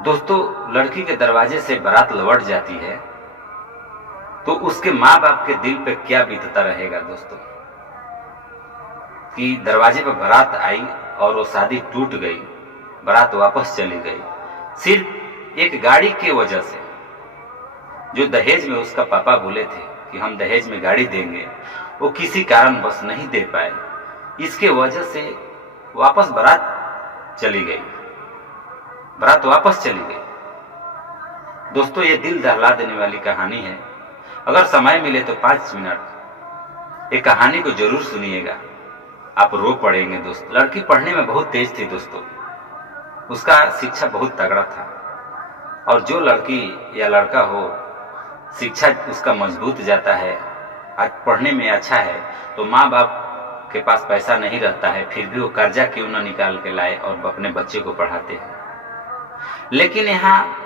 दोस्तों, लड़की के दरवाजे से बारात लौट जाती है तो उसके माँ बाप के दिल पे क्या बीतता रहेगा दोस्तों, कि दरवाजे पर बारात आई और वो शादी टूट गई, बारात वापस चली गई सिर्फ एक गाड़ी की वजह से। जो दहेज में उसका पापा बोले थे कि हम दहेज में गाड़ी देंगे, वो किसी कारण बस नहीं दे पाए, इसके वजह से वापस बारात चली गई, बारात वापस चली गई। दोस्तों, ये दिल दहला देने वाली कहानी है। अगर समय मिले तो 5 मिनट एक कहानी को जरूर सुनिएगा, आप रो पड़ेंगे। दोस्त, लड़की पढ़ने में बहुत तेज थी दोस्तों, उसका शिक्षा बहुत तगड़ा था। और जो लड़की या लड़का हो, शिक्षा उसका मजबूत जाता है, आज पढ़ने में अच्छा है, तो माँ बाप के पास पैसा नहीं रहता है, फिर भी वो कर्जा क्यों न निकाल के लाए और अपने बच्चे को पढ़ाते हैं। लेकिन यहाँ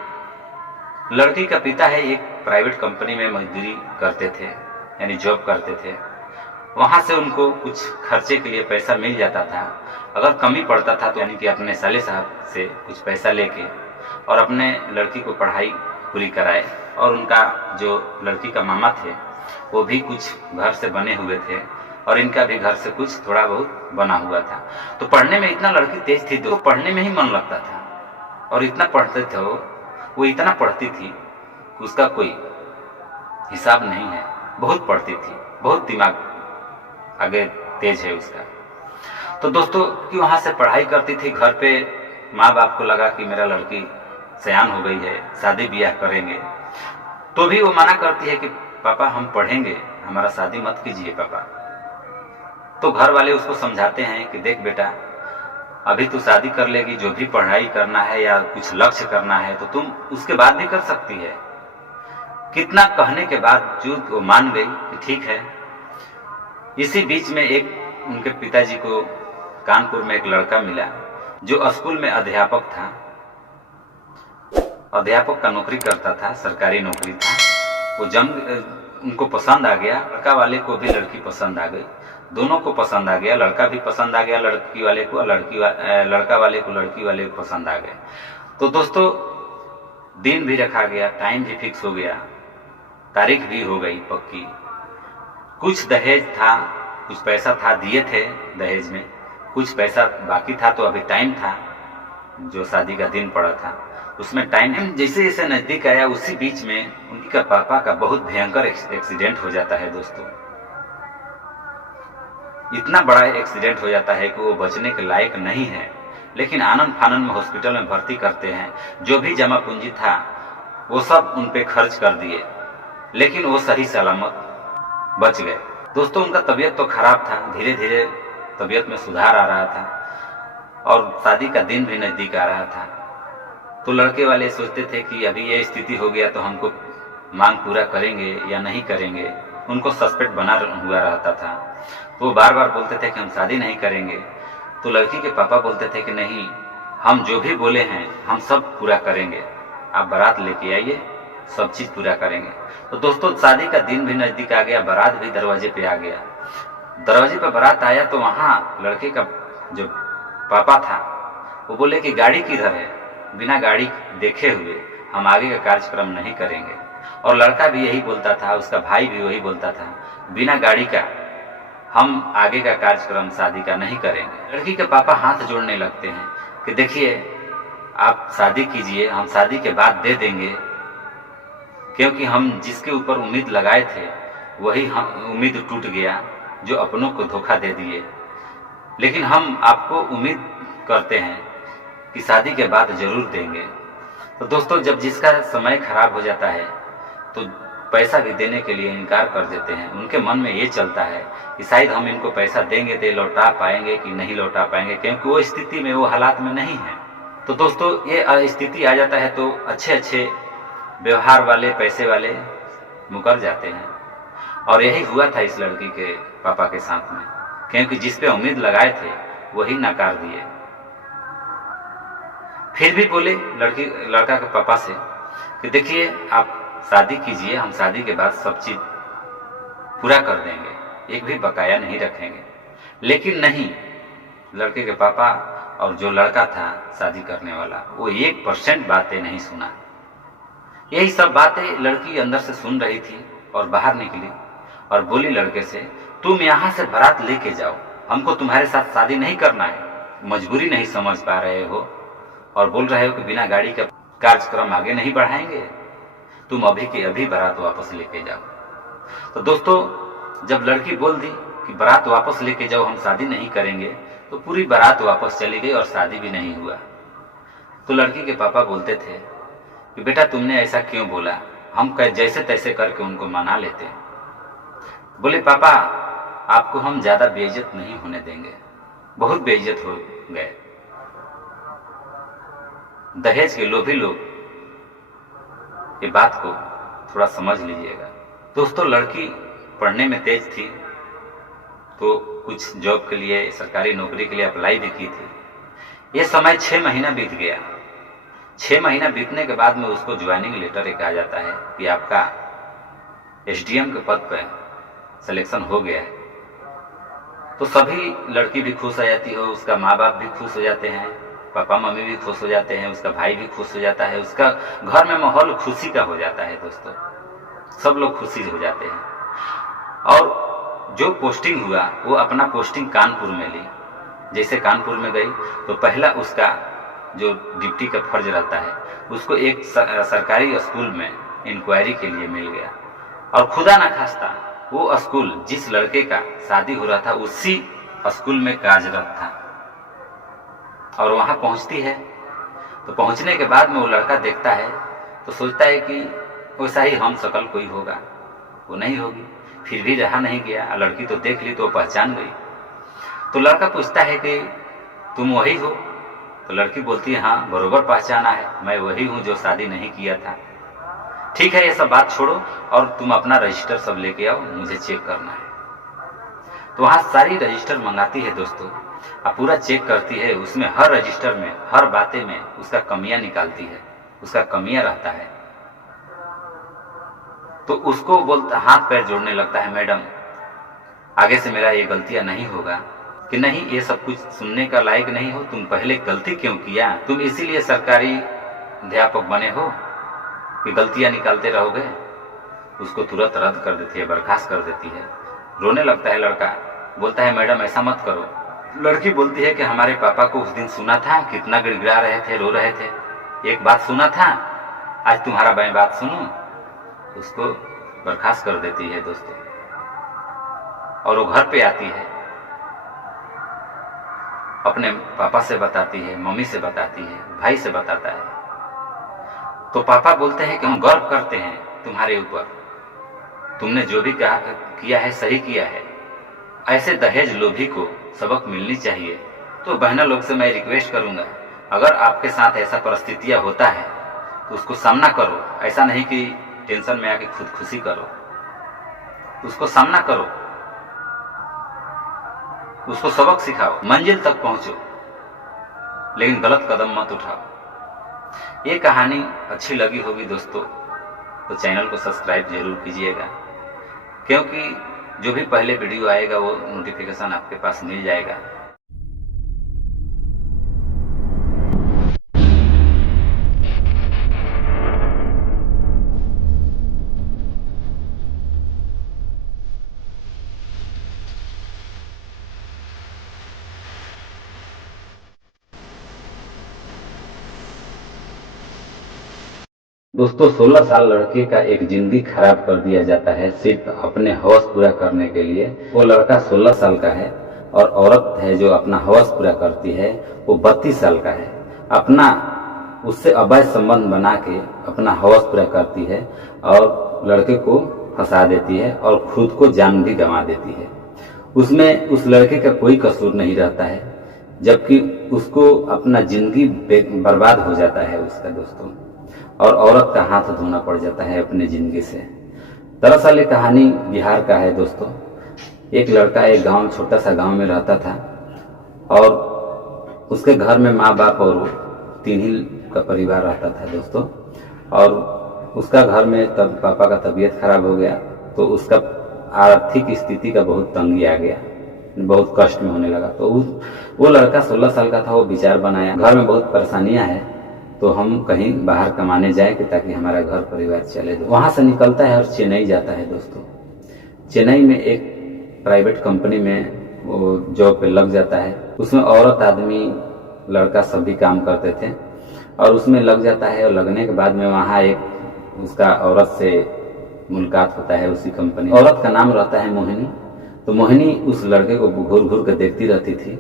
लड़की का पिता है, एक प्राइवेट कंपनी में मजदूरी करते थे, यानी जॉब करते थे। वहां से उनको कुछ खर्चे के लिए पैसा मिल जाता था। अगर कमी पड़ता था तो यानी कि अपने साले साहब से कुछ पैसा लेके और अपने लड़की को पढ़ाई पूरी कराए। और उनका जो लड़की का मामा थे वो भी कुछ घर से बने हुए थे और इनका भी घर से कुछ थोड़ा बहुत बना हुआ था। तो पढ़ने में इतना लड़की तेज थी तो पढ़ने में ही मन लगता था, और इतना पढ़ते थे वो इतना पढ़ती थी कि उसका कोई हिसाब नहीं है। बहुत पढ़ती थी, बहुत दिमाग आगे तेज है उसका। तो दोस्तों, कि वहां से पढ़ाई करती थी, घर पे माँ बाप को लगा कि मेरा लड़की सयान हो गई है, शादी ब्याह करेंगे, तो भी वो मना करती है कि पापा हम पढ़ेंगे, हमारा शादी मत कीजिए पापा। तो घर वाले उसको समझाते हैं कि देख बेटा, अभी तू शादी कर लेगी, जो भी पढ़ाई करना है या कुछ लक्ष्य करना है तो तुम उसके बाद भी कर सकती है। कितना कहने के बाद जो वो मान गई कि ठीक है। इसी बीच में एक उनके पिताजी को कानपुर में एक लड़का मिला जो स्कूल में अध्यापक था, अध्यापक का नौकरी करता था, सरकारी नौकरी था। वो उनको पसंद आ गया, लड़का वाले को भी लड़की पसंद आ गई, दोनों को पसंद आ गया। लड़का भी पसंद आ गया लड़की वाले को, लड़का वाले को लड़की वाले को पसंद आ गए। तो दोस्तों, दिन भी रखा गया, टाइम भी फिक्स हो गया, तारीख भी हो गई पक्की। कुछ दहेज था, कुछ पैसा था, दिए थे दहेज में, कुछ पैसा बाकी था। तो अभी टाइम था, जो शादी का दिन पड़ा था उसमें टाइम जैसे जैसे नजदीक आया, उसी बीच में उनका पापा का बहुत भयंकर एक्सीडेंट हो जाता है दोस्तों। इतना बड़ा एक्सीडेंट हो जाता है कि वो बचने के लायक नहीं है, लेकिन आनंद फानन में हॉस्पिटल में भर्ती करते हैं। जो भी जमा पूंजी था वो सब उन पे खर्च कर दिए, लेकिन वो सही सलामत बच गए। दोस्तों, उनका तबीयत तो खराब था, धीरे धीरे तबीयत में सुधार आ रहा था और शादी का दिन भी नजदीक आ रहा था। तो लड़के वाले सोचते थे कि अभी ये स्थिति हो गया तो हमको मांग पूरा करेंगे या नहीं करेंगे। उनको सस्पेक्ट बना हुआ रहता था, तो वो बार बार बोलते थे कि हम शादी नहीं करेंगे। तो लड़की के पापा बोलते थे कि नहीं, हम जो भी बोले हैं हम सब पूरा करेंगे, आप बारात लेके आइए, सब चीज पूरा करेंगे। तो दोस्तों, शादी का दिन भी नजदीक आ गया, बारात भी दरवाजे पे आ गया। दरवाजे पे बारात आया तो वहां लड़के का जो पापा था वो बोले कि गाड़ी किधर है, बिना गाड़ी देखे हुए हम आगे का कार्यक्रम नहीं करेंगे। और लड़का भी यही बोलता था, उसका भाई भी वही बोलता था, बिना गाड़ी का हम आगे का कार्यक्रम शादी का नहीं करेंगे। लड़की के पापा हाथ जोड़ने लगते हैं कि देखिए, आप शादी कीजिए, हम शादी के बाद दे देंगे, क्योंकि हम जिसके ऊपर उम्मीद लगाए थे वही हम उम्मीद टूट गया, जो अपनों को धोखा दे दिए। लेकिन हम आपको उम्मीद करते हैं कि शादी के बाद जरूर देंगे। तो दोस्तों, जब जिसका समय खराब हो जाता है तो पैसा भी देने के लिए इनकार कर देते हैं। उनके मन में ये चलता है कि शायद हम इनको पैसा देंगे तो लौटा पाएंगे कि नहीं लौटा पाएंगे, क्योंकि वो स्थिति में, वो हालात में नहीं है। तो दोस्तों, ये स्थिति आ जाता है तो अच्छे अच्छे व्यवहार वाले, पैसे वाले मुकर जाते हैं। और यही हुआ था इस लड़की के पापा के साथ में, क्योंकि जिस पे उम्मीद लगाए थे वही नकार दिए। फिर भी बोले लड़का के पापा से कि देखिए, आप शादी कीजिए, हम शादी के बाद सब चीज पूरा कर देंगे, एक भी बकाया नहीं रखेंगे। लेकिन नहीं, लड़के के पापा और जो लड़का था शादी करने वाला वो 1% बातें नहीं सुना। यही सब बातें लड़की अंदर से सुन रही थी और बाहर निकली और बोली लड़के से, तुम यहाँ से बारात लेके जाओ, हमको तुम्हारे साथ शादी नहीं करना है। मजबूरी नहीं समझ पा रहे हो और बोल रहे हो कि बिना गाड़ी का कार्यक्रम आगे नहीं बढ़ाएंगे, तुम अभी के अभी बारात वापस लेके जाओ। तो दोस्तों, जब लड़की बोल दी कि बारात वापस लेके जाओ, हम शादी नहीं करेंगे, तो पूरी बारात वापस चली गई और शादी भी नहीं हुआ। तो लड़की के पापा बोलते थे कि बेटा तुमने ऐसा क्यों बोला, हम जैसे तैसे करके उनको मना लेते। बोले पापा आपको हम ज्यादा बेइज्जत नहीं होने देंगे, बहुत बेइज्जत हो गए। दहेज के लोभी लोग ये बात को थोड़ा समझ लीजिएगा। दोस्तों, लड़की पढ़ने में तेज थी तो कुछ जॉब के लिए, सरकारी नौकरी के लिए अप्लाई भी की थी। ये समय 6 महीना बीत गया। 6 महीना बीतने के बाद में उसको ज्वाइनिंग लेटर एक आ जाता है कि आपका एसडीएम के पद पर सिलेक्शन हो गया है। तो सभी लड़की भी खुश हो जाती है, उसका माँ बाप भी खुश हो जाते हैं, पापा मम्मी भी खुश हो जाते हैं, उसका भाई भी खुश हो जाता है, उसका घर में माहौल खुशी का हो जाता है। दोस्तों, सब लोग खुशी हो जाते हैं। और जो पोस्टिंग हुआ वो अपना पोस्टिंग कानपुर में ली। जैसे कानपुर में गई तो पहला उसका जो ड्यूटी का फर्ज रहता है उसको एक सरकारी स्कूल में इंक्वायरी के लिए मिल गया। और खुदा ना खास्ता वो स्कूल जिस लड़के का शादी हो रहा था उसी स्कूल में कार्यरत था। और वहां पहुंचती है तो पहुंचने के बाद में वो लड़का देखता है तो सोचता है कि वैसा ही हम शकल कोई होगा, वो नहीं होगी। फिर भी रहा नहीं गया, लड़की तो देख ली तो पहचान गई। तो लड़का पूछता है कि तुम वही हो? तो लड़की बोलती है हाँ बरोबर पहचाना है, मैं वही हूँ जो शादी नहीं किया था। ठीक है, ये सब बात छोड़ो और तुम अपना रजिस्टर सब लेके आओ, मुझे चेक करना है। तो वहां सारी रजिस्टर मंगाती है दोस्तों, अब पूरा चेक करती है। उसमें हर रजिस्टर में, हर बातें में उसका कमियां निकालती है, उसका कमियां रहता है। तो उसको बोलता, हाथ पैर जोड़ने लगता है, मैडम आगे से मेरा ये गलतियां नहीं होगा। कि नहीं, ये सब कुछ सुनने का लायक नहीं हो, तुम पहले गलती क्यों किया? तुम इसीलिए सरकारी अध्यापक बने हो कि गलतियां निकालते रहोगे? उसको तुरंत रद्द कर देती है, बर्खास्त कर देती है। रोने लगता है लड़का, बोलता है मैडम ऐसा मत करो। लड़की बोलती है कि हमारे पापा को उस दिन सुना था, कितना गिड़गिड़ा रहे थे, रो रहे थे, एक बात सुना था, आज तुम्हारा मैं बात सुनूं? उसको बर्खास्त कर देती है दोस्तों। और वो घर पे आती है, अपने पापा से बताती है, मम्मी से बताती है, भाई से बताता है। तो पापा बोलते हैं कि हम गर्व करते हैं तुम्हारे ऊपर, तुमने जो भी किया है सही किया है। ऐसे दहेज लोभी को सबक मिलनी चाहिए। तो बहना लोग से मैं रिक्वेस्ट करूंगा, अगर आपके साथ ऐसा परिस्थितियां होता है तो उसको सामना करो। ऐसा नहीं कि टेंशन में आके खुदकुशी करो, उसको सामना करो, उसको सबक सिखाओ, मंजिल तक पहुंचो, लेकिन गलत कदम मत उठाओ। ये कहानी अच्छी लगी होगी दोस्तों तो चैनल को सब्सक्राइब जरूर कीजिएगा, क्योंकि जो भी पहले वीडियो आएगा वो नोटिफिकेशन आपके पास मिल जाएगा। दोस्तों, 16 साल लड़के का एक जिंदगी खराब कर दिया जाता है सिर्फ अपने हवस पूरा करने के लिए। वो लड़का 16 साल का है और औरत है जो अपना हवस पूरा करती है वो 32 साल का है। अपना उससे अवैध संबंध बना के अपना हवस पूरा करती है और लड़के को फंसा देती है और खुद को जान भी गंवा देती है। उसमें उस लड़के का कोई कसूर नहीं रहता है, जबकि उसको अपना जिंदगी बर्बाद हो जाता है उसका दोस्तों, और औरत का हाथ धोना पड़ जाता है अपने जिंदगी से। दरअसल ये कहानी बिहार का है दोस्तों। एक लड़का एक गांव, छोटा सा गांव में रहता था और उसके घर में माँ बाप और 3 ही का परिवार रहता था दोस्तों। और उसका घर में तब पापा का तबीयत खराब हो गया तो उसका आर्थिक स्थिति का बहुत तंगी आ गया। बहुत कष्ट में होने लगा। तो वो लड़का 16 साल का था, वो विचार बनाया घर में बहुत परेशानियां हैं, तो हम कहीं बाहर कमाने जाए कि ताकि हमारा घर परिवार चले। वहां से निकलता है और चेन्नई जाता है दोस्तों। चेन्नई में एक प्राइवेट कंपनी में वो जॉब पे लग जाता है। उसमें औरत आदमी लड़का सभी काम करते थे और उसमें लग जाता है। और लगने के बाद में वहाँ एक उसका औरत से मुलाकात होता है उसी कंपनी। औरत का नाम रहता है मोहिनी। तो मोहिनी उस लड़के को घूर घूर कर देखती रहती थी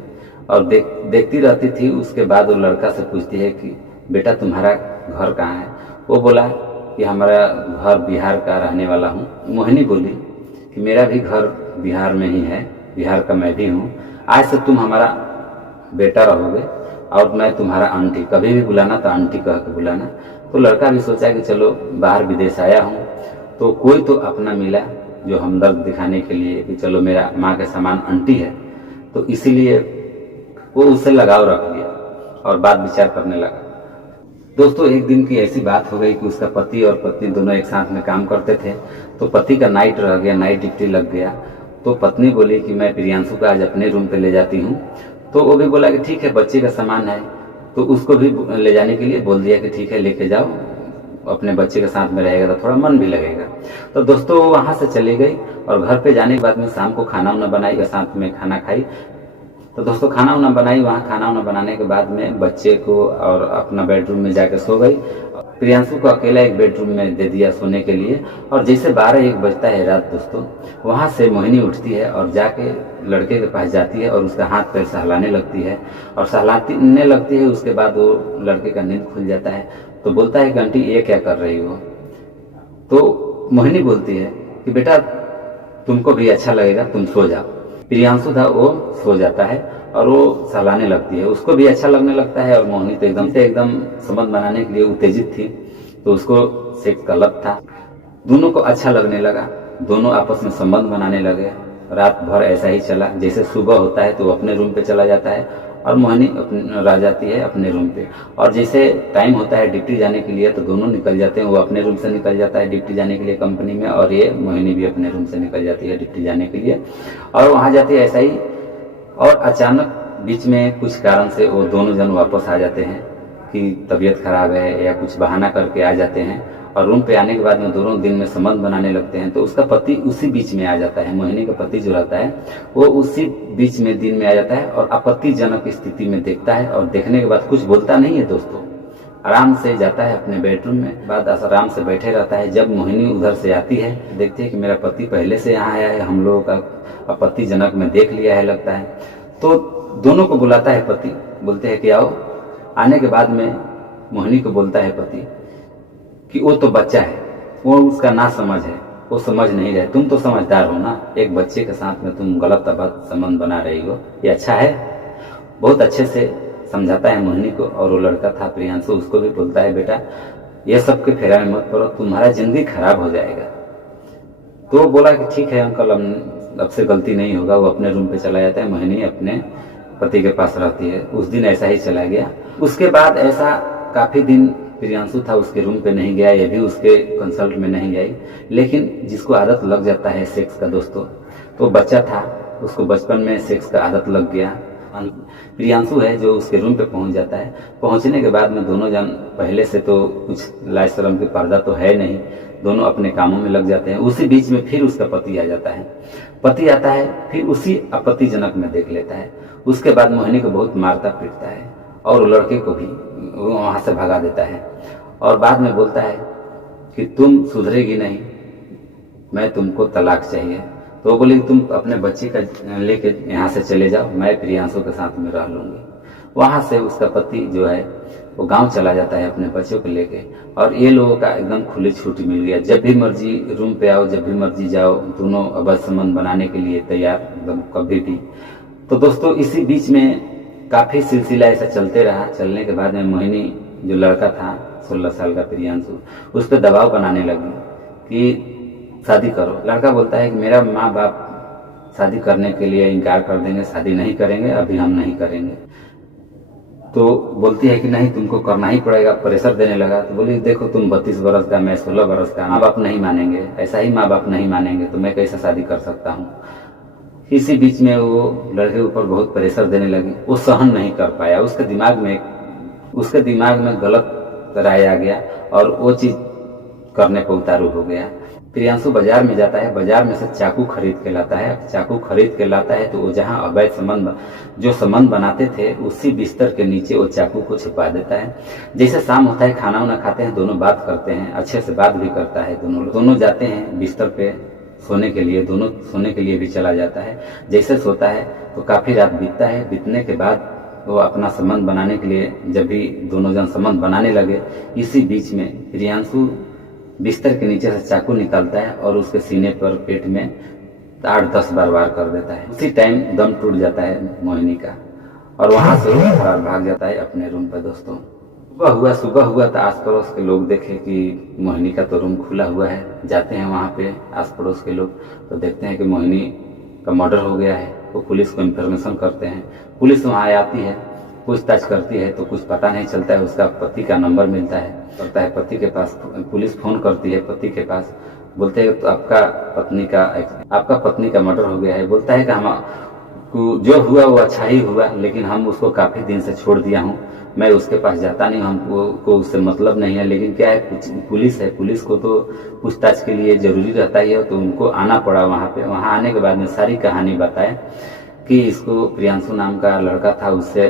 और देखती रहती थी। उसके बाद वो लड़का से पूछती है कि बेटा तुम्हारा घर कहाँ है? वो बोला कि हमारा घर बिहार का रहने वाला हूँ। मोहिनी बोली कि मेरा भी घर बिहार में ही है, बिहार का मैं भी हूँ। आज से तुम हमारा बेटा रहोगे और मैं तुम्हारा आंटी, कभी भी बुलाना तो आंटी कह के बुलाना। तो लड़का भी सोचा कि चलो बाहर विदेश आया हूँ तो कोई तो अपना मिला जो हमदर्द दिखाने के लिए कि चलो मेरा माँ के समान आंटी है, तो इसीलिए वो उससे लगाव रख लिया और बात विचार करने लगा। दोस्तों एक दिन की ऐसी बात हो गई कि उसका पति और पत्नी दोनों एक साथ में काम करते थे। तो पति का नाइट रह गया, नाइट ड्यूटी लग गया। तो पत्नी बोली कि मैं प्रियांशु को आज अपने रूम पे ले जाती हूँ। तो वो भी बोला कि ठीक है, बच्चे का सामान है, तो उसको भी ले जाने के लिए बोल दिया कि ठीक है लेके जाओ, अपने बच्चे के साथ में रहेगा तो थोड़ा मन भी लगेगा। तो दोस्तों वो वहां से चली गई और घर पे जाने के बाद में शाम को खाना वाना बनाई और साथ में खाना खाई। तो दोस्तों खाना वाना बनाई, वहाँ खाना वाना बनाने के बाद में बच्चे को और अपना बेडरूम में जाकर सो गई। प्रियांशु को अकेला एक बेडरूम में दे दिया सोने के लिए। और जैसे 12-1 बजता है रात दोस्तों, वहाँ से मोहिनी उठती है और जाके लड़के के पास जाती है और उसका हाथ पैर सहलाने लगती है और सहलाने लगती है। उसके बाद वो लड़के का नींद खुल जाता है। तो बोलता है कि आंटी ये क्या कर रही हो? तो मोहिनी बोलती है कि बेटा तुमको भी अच्छा लगेगा, तुम सो जाओ। प्रियांशु था वो सो जाता है और वो सहलाने लगती है, उसको भी अच्छा लगने लगता है। और मोहिनी तो एकदम संबंध बनाने के लिए उत्तेजित थी, तो उसको सेक्स का लब था। दोनों को अच्छा लगने लगा, दोनों आपस में संबंध बनाने लगे। रात भर ऐसा ही चला। जैसे सुबह होता है तो वो अपने रूम पे चला जाता है और मोहिनी रह जाती है अपने रूम पे। और जैसे टाइम होता है ड्यूटी जाने के लिए तो दोनों निकल जाते हैं। वो अपने रूम से निकल जाता है ड्यूटी जाने के लिए कंपनी में और ये मोहिनी भी अपने रूम से निकल जाती है ड्यूटी जाने के लिए। और वहाँ जाती है ऐसा ही। और अचानक बीच में कुछ कारण से वो दोनों जन वापस आ जाते हैं कि तबीयत खराब है या कुछ बहाना करके आ जाते हैं। और रूम पे आने के बाद में दोनों दिन में संबंध बनाने लगते हैं। तो उसका पति उसी बीच में आ जाता है, मोहिनी का पति जो रहता है वो उसी बीच में दिन में आ जाता है और आपत्तिजनक स्थिति में देखता है। और देखने के बाद कुछ बोलता नहीं है दोस्तों, आराम से जाता है अपने बेडरूम में, बाद आराम से बैठे रहता है। जब मोहिनी उधर से आती है देखती है कि मेरा पति पहले से यहाँ आया है, हम लोगों का आपत्तिजनक में देख लिया है लगता है। तो दोनों को बुलाता है पति, बोलते हैं कि आओ। आने के बाद में मोहिनी को बोलता है पति कि वो तो बच्चा है, वो उसका ना समझ है, वो समझ नहीं रहे। तुम तो समझदार हो ना, एक बच्चे के साथ में तुम गलत संबंध बना रही हो, ये अच्छा है? बहुत अच्छे से समझाता है मोहिनी को। और वो लड़का था प्रियांशु, उसको भी बोलता है बेटा ये सब के फेरा में मत पड़ो, तुम्हारा जिंदगी खराब हो जाएगा। तो वो बोला कि ठीक है अंकल, अब से गलती नहीं होगा। वो अपने रूम पे चला जाता है, मोहिनी अपने पति के पास रहती है। उस दिन ऐसा ही चला गया। उसके बाद ऐसा काफी दिन प्रियांशु था उसके रूम पे नहीं गया, ये भी उसके कंसल्ट में नहीं गई। लेकिन जिसको आदत लग जाता है सेक्स का दोस्तों, तो बच्चा था, उसको बचपन में सेक्स का आदत लग गया। प्रियांशु है जो उसके रूम पे पहुंच जाता है। पहुंचने के बाद में दोनों जन पहले से तो कुछ लाज शर्म की पर्दा तो है नहीं, दोनों अपने कामों में लग जाते हैं। उसी बीच में फिर उसका पति आ जाता है। पति आता है फिर उसी आपत्तिजनक में देख लेता है। उसके बाद मोहिनी को बहुत मारता पीटता है और वो लड़के को भी वहां से भगा देता है और बाद में बोलता है कि तुम सुधरेगी नहीं, मैं तुमको तलाक चाहिए। तो वो बोली तुम अपने बच्चे का लेके यहाँ से चले जाओ, मैं प्रियांशु के साथ में रह लूंगी। वहां से उसका पति जो है वो गांव चला जाता है अपने बच्चों को लेके। और ये लोगों का एकदम खुली छुट्टी मिल गया, जब भी मर्जी रूम पे आओ, जब भी मर्जी जाओ, दोनों अवध संबंध बनाने के लिए तैयार एकदम कभी भी। तो दोस्तों इसी बीच में काफी सिलसिला ऐसा चलते रहा। चलने के बाद में मोहिनी जो लड़का था 16 साल का प्रियांशु, उस पर दबाव बनाने लगी कि शादी करो। लड़का बोलता है कि मेरा माँ बाप शादी करने के लिए इनकार कर देंगे, शादी नहीं करेंगे, अभी हम नहीं करेंगे। तो बोलती है कि नहीं तुमको करना ही पड़ेगा, प्रेशर देने लगा। तो बोली देखो तुम 32 बरस का, मैं 16 बरस का, माँ बाप नहीं मानेंगे, ऐसा ही माँ बाप नहीं मानेंगे तो मैं कैसे शादी कर सकता हूँ। इसी बीच में वो लड़के के ऊपर बहुत प्रेशर देने लगी। वो सहन नहीं कर पाया, उसके दिमाग में गलत राय आ गया और वो चीज करने पर उतारू हो गया। प्रियांशु बाजार में जाता है, बाजार में से चाकू खरीद के लाता है। चाकू खरीद के लाता है तो वो जहाँ अवैध संबंध बनाते थे उसी बिस्तर के नीचे वो चाकू को छिपा देता है। जैसे शाम होता है, खाना वाना खाते हैं, दोनों बात करते हैं, अच्छे से बात भी करता है। दोनों जाते हैं बिस्तर पे सोने के लिए, दोनों सोने के लिए भी चला जाता है। जैसे सोता है तो काफी रात बीतता है। बीतने के बाद वो अपना संबंध बनाने के लिए, जब भी दोनों जन संबंध बनाने लगे, इसी बीच में प्रियांशु बिस्तर के नीचे से चाकू निकालता है और उसके सीने पर, पेट में 8-10 बार वार कर देता है। उसी टाइम दम टूट जाता है मोहिनी का और वहां से वो फरार भाग जाता है अपने रूम पर। दोस्तों सुबह हुआ तो आस पड़ोस के लोग देखे कि मोहिनी का तो रूम खुला हुआ है। जाते हैं वहां पे आस पड़ोस के लोग तो देखते हैं कि मोहिनी का मर्डर हो गया है। वो पुलिस को इन्फॉर्मेशन करते हैं। पुलिस वहां आती है, पूछताछ करती है तो कुछ पता नहीं चलता है। उसका पति का नंबर मिलता है, करता है पति के पास। पुलिस फोन करती है पति के पास, बोलते हैं तो आपका पत्नी का मर्डर हो गया है। बोलता है कि हम जो हुआ वो अच्छा ही हुआ, लेकिन हम उसको काफी दिन से छोड़ दिया हूँ, मैं उसके पास जाता नहीं, हमको उससे मतलब नहीं है। लेकिन क्या है, पुलिस है, पुलिस को तो पूछताछ के लिए जरूरी रहता ही है, तो उनको आना पड़ा वहां पे। वहां आने के बाद में सारी कहानी बताए कि इसको प्रियांशु नाम का लड़का था, उससे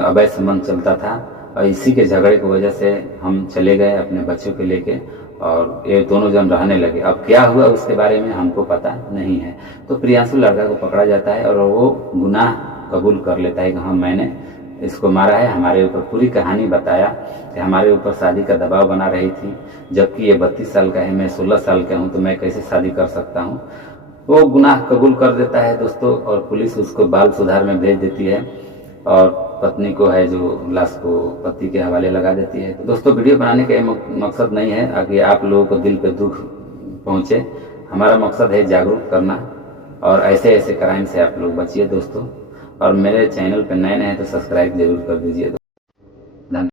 अवैध संबंध चलता था और इसी के झगड़े की वजह से हम चले गए अपने बच्चों को लेके और ये दोनों जन रहने लगे। अब क्या हुआ उसके बारे में हमको पता नहीं है। तो प्रियांशु लड़का को पकड़ा जाता है और वो गुनाह कबूल कर लेता है कि हाँ मैंने इसको मारा है। हमारे ऊपर पूरी कहानी बताया कि हमारे ऊपर शादी का दबाव बना रही थी, जबकि ये 32 साल का है, मैं 16 साल का हूँ, तो मैं कैसे शादी कर सकता हूँ। वो गुनाह कबूल कर देता है दोस्तों और पुलिस उसको बाल सुधार में भेज देती है और पत्नी को है जो लाश को पति के हवाले लगा देती है। तो दोस्तों वीडियो बनाने का मकसद नहीं है कि आप लोगों को दिल पे दुख पहुंचे। हमारा मकसद है जागरूक करना और ऐसे क्राइम से आप लोग बचिए दोस्तों। और मेरे चैनल पे नए हैं तो सब्सक्राइब जरूर कर दीजिए। धन्यवाद।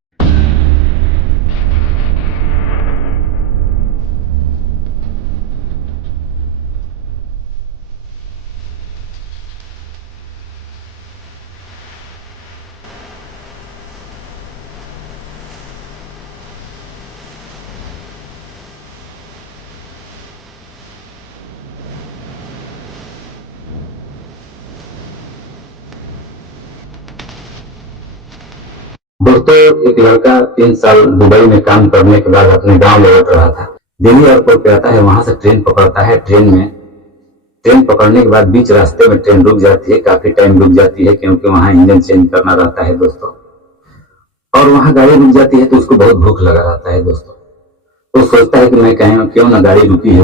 दोस्तों एक लड़का 3 साल दुबई में काम करने के बाद अपने गांव लौट रहा था। दिल्ली एयरपोर्ट पे आता है, वहां से ट्रेन पकड़ता है। ट्रेन पकड़ने के बाद बीच रास्ते में ट्रेन रुक जाती है, काफी टाइम रुक जाती है क्योंकि वहां इंजन चेंज करना रहता है दोस्तों। और वहां गाड़ी रुक जाती है तो उसको बहुत भूख लगा रहता है दोस्तों। वो सोचता है कि मैं क्यों ना गाड़ी रुकी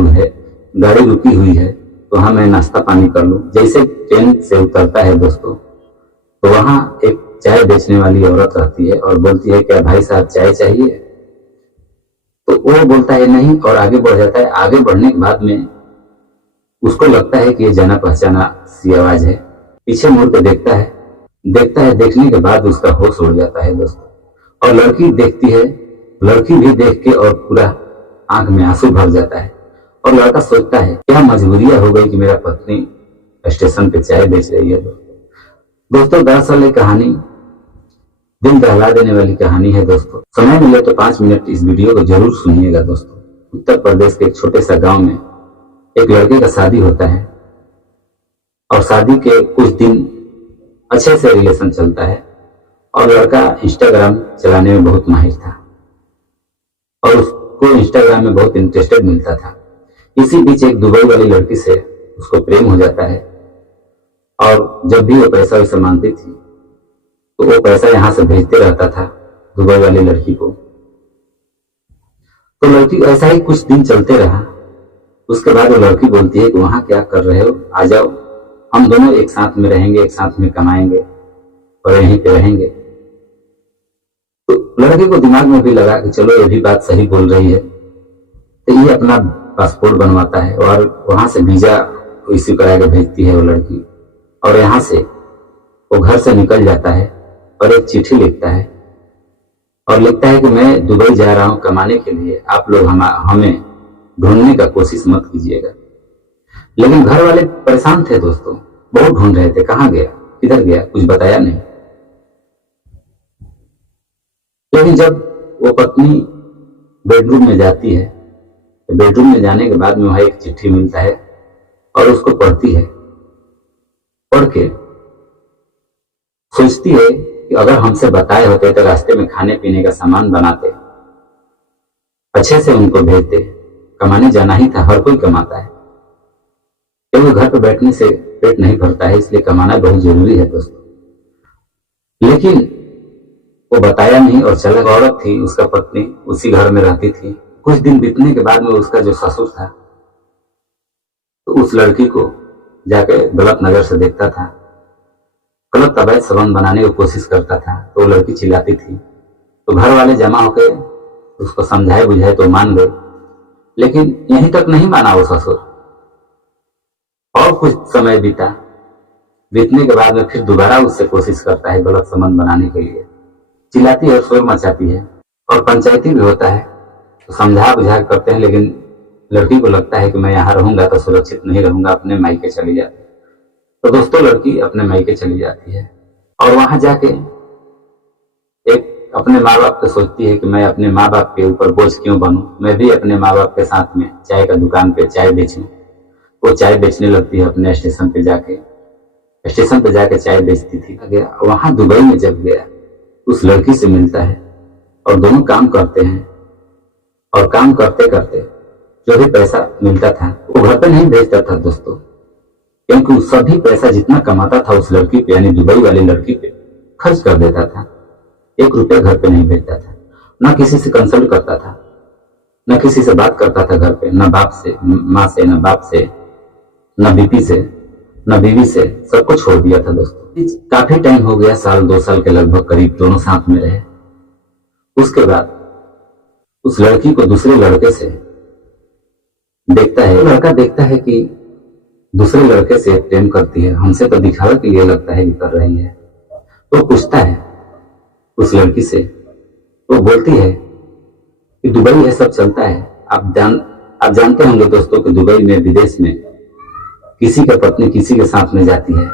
हुई है तो हाँ मैं नाश्ता पानी कर लूं। जैसे ट्रेन से उतरता है दोस्तों तो वहां एक चाय बेचने वाली औरत रहती है और बोलती है क्या भाई साहब चाय चाहिए? तो वो बोलता है नहीं और आगे बढ़ जाता है। आगे बढ़ने के बाद में उसको लगता है कि ये जाना पहचाना सी आवाज है। पीछे मुड़ के देखता है। देखने के बाद उसका होश उड़ जाता है दोस्तों। और लड़की देखती है, लड़की भी देख के और पूरा आंख में आंसू भर जाता है। और लड़का सोचता है क्या मजबूरियां हो गई कि मेरा पत्नी स्टेशन पे चाय बेच रही है। दोस्तों दरअसल ये कहानी दिल दहला देने वाली कहानी है दोस्तों। समय मिले तो 5 मिनट इस वीडियो को जरूर सुनिएगा दोस्तों। उत्तर प्रदेश के एक छोटे सा गांव में एक लड़के का शादी होता है और शादी के कुछ दिन अच्छे से रिलेशन चलता है और लड़का इंस्टाग्राम चलाने में बहुत माहिर था और उसको इंस्टाग्राम में बहुत इंटरेस्टेड मिलता था। इसी बीच एक दुबई वाली लड़की से उसको प्रेम हो जाता है और जब भी वो पैसा वैसा मांगती थी तो वो पैसा यहां से भेजते रहता था दुबई वाली लड़की को। तो लड़की ऐसा ही कुछ दिन चलते रहा। उसके बाद वो लड़की बोलती है कि वहां क्या कर रहे हो, आ जाओ, हम दोनों एक साथ में रहेंगे, एक साथ में कमाएंगे और यहीं पे रहेंगे। तो लड़के को दिमाग में भी लगा कि चलो ये भी बात सही बोल रही है। तो ये अपना पासपोर्ट बनवाता है और वहां से वीजा इश्यू करा के भेजती है वो लड़की। और यहाँ से वो घर से निकल जाता है और एक चिट्ठी लिखता है और लिखता है कि मैं दुबई जा रहा हूं कमाने के लिए, आप लोग हमें ढूंढने का कोशिश मत कीजिएगा। लेकिन घर वाले परेशान थे दोस्तों। बहुत ढूंढ रहे थे, कहाँ गया, किधर गया, कुछ बताया नहीं। लेकिन जब वो पत्नी बेडरूम में जाती है तो बेडरूम में जाने के बाद में वहां एक चिट्ठी मिलता है और उसको पढ़ती है। पढ़ के सोचती है कि अगर हमसे बताए होते तो रास्ते में खाने पीने का सामान बनाते, अच्छे से उनको भेजते। कमाने जाना ही था, हर कोई कमाता है, केवल घर पर बैठने से पेट नहीं भरता है, इसलिए कमाना बहुत जरूरी है दोस्तों। लेकिन वो बताया नहीं और चला। औरत थी, उसका पत्नी उसी घर में रहती थी। कुछ दिन बीतने के बाद में उसका जो ससुर था तो उस लड़की को जाके गलत नजर से देखता था, गलत अवैध संबंध बनाने की कोशिश करता था। तो वो लड़की चिल्लाती थी, तो घर वाले जमा होकर उसको समझाए बुझाए तो मान गए। लेकिन यहीं तक नहीं माना वो ससुर, और कुछ समय बीतने के बाद में फिर दोबारा उससे कोशिश करता है गलत संबंध बनाने के लिए। चिल्लाती है और शोर मचाती है और पंचायती भी होता है, तो समझा बुझा करते हैं। लेकिन लड़की को लगता है कि मैं यहाँ रहूंगा तो सुरक्षित नहीं रहूंगा, अपने मायके चली जाती है। तो दोस्तों लड़की अपने मायके चली जाती है और वहां जाके एक अपने माँ बाप को सोचती है कि मैं अपने माँ बाप के ऊपर बोझ क्यों बनूं, मैं भी अपने माँ बाप के साथ में चाय का दुकान पे चाय बेचूं। वो चाय बेचने लगती है अपने स्टेशन पे जाके चाय बेचती थी। गया वहां दुबई में जब गया उस लड़की से मिलता है और दोनों काम करते हैं। और काम करते करते जो भी पैसा मिलता था वो घर पे नहीं भेजता था दोस्तों, क्योंकि सभी पैसा जितना कमाता था उस लड़की पे यानी दुबई वाली लड़की पे खर्च कर देता था। 1 रुपया घर पे नहीं भेजता था, न किसी से कंसल्ट करता था, न किसी से बात करता था घर पे, न बाप से, माँ से, न बाप से, न बीपी से, न बीवी से, सबको छोड़ दिया था दोस्तों। काफी टाइम हो गया, 1-2 साल के लगभग करीब दोनों साथ में रहे। उसके बाद उस लड़की को दूसरे लड़के से देखता है, लड़का देखता है कि दूसरे लड़के से प्रेम करती है, हमसे तो दिखावा के लिए लगता है कि कर रही है। तो पूछता है उस लड़की से, वो बोलती है कि दुबई है, सब चलता है। आप जानते होंगे दोस्तों कि दुबई में, विदेश में किसी का पत्नी किसी के साथ में जाती है,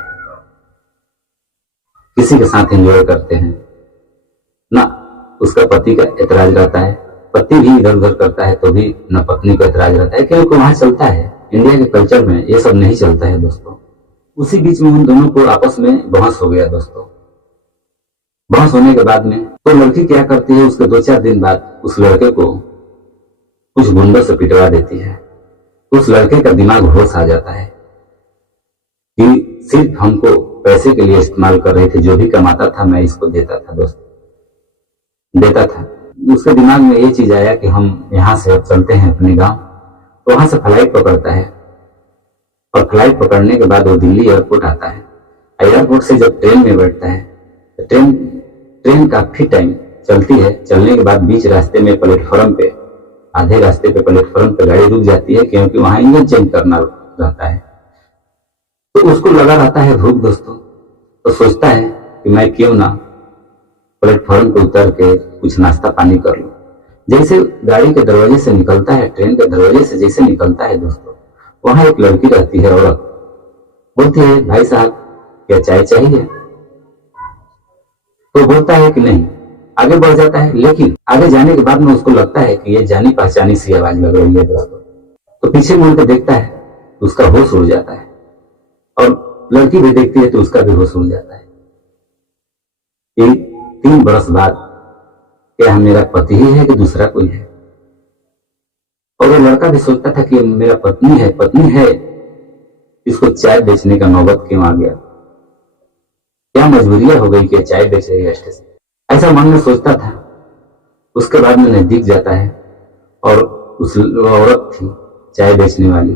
किसी के साथ एंजॉय करते हैं ना, उसका पति का एतराज रहता है, पति भी इधर उधर करता है तो भी न पत्नी को एतराज रहता है, क्योंकि वहां चलता है। इंडिया के कल्चर में ये सब नहीं चलता है दोस्तों। उसी बीच में उन दोनों को आपस में बहस हो गया दोस्तों। बहस होने के बाद में तो लड़की क्या करती है, उसके 2-4 दिन बाद उस लड़के को कुछ गुंडों से पिटवा देती है। उस लड़के का दिमाग होश आ जाता है कि सिर्फ हमको पैसे के लिए इस्तेमाल कर रहे थे, जो भी कमाता था मैं इसको देता था देता था। उसके दिमाग में ये चीज आया कि हम यहाँ से अब चलते हैं अपने गांव। तो वहां से फ्लाइट पकड़ता है और फ्लाइट पकड़ने के बाद वो दिल्ली एयरपोर्ट आता है। एयरपोर्ट से जब ट्रेन में बैठता है तो ट्रेन काफी टाइम चलती है। चलने के बाद बीच रास्ते में प्लेटफॉर्म पे, आधे रास्ते पे प्लेटफॉर्म पे गाड़ी रुक जाती है, क्योंकि वहां इंजन चेंज करना रहता है। तो उसको लगा रहता है भूख दोस्तों, तो सोचता है कि मैं क्यों ना प्लेटफॉर्म पे उतर के कुछ नाश्ता पानी कर लूं। जैसे गाड़ी के दरवाजे से निकलता है, ट्रेन के दरवाजे से जैसे निकलता है दोस्तों, वहां एक लड़की रहती है, औरत बोलती है, भाई साहब क्या चाय चाहिए? तो बोलता है कि नहीं, आगे बढ़ जाता है। लेकिन आगे जाने के बाद में उसको लगता है कि ये जानी पहचानी सी आवाज लग रही है दोस्तों। तो पीछे मुड़ के देखता है तो उसका होश उड़ जाता है, और लड़की भी देखती है तो उसका भी होश उड़ जाता है। 3 बरस बाद क्या मेरा पति ही है कि दूसरा कोई है? और वो लड़का भी सोचता था कि मेरा पत्नी है, इसको चाय बेचने का नौबत क्यों आ गया? क्या मजबूरियां हो गई कि चाय बेच रही है स्टेशन? ऐसा मन में सोचता था। उसके बाद में नजदीक जाता है और उस औरत थी चाय बेचने वाली,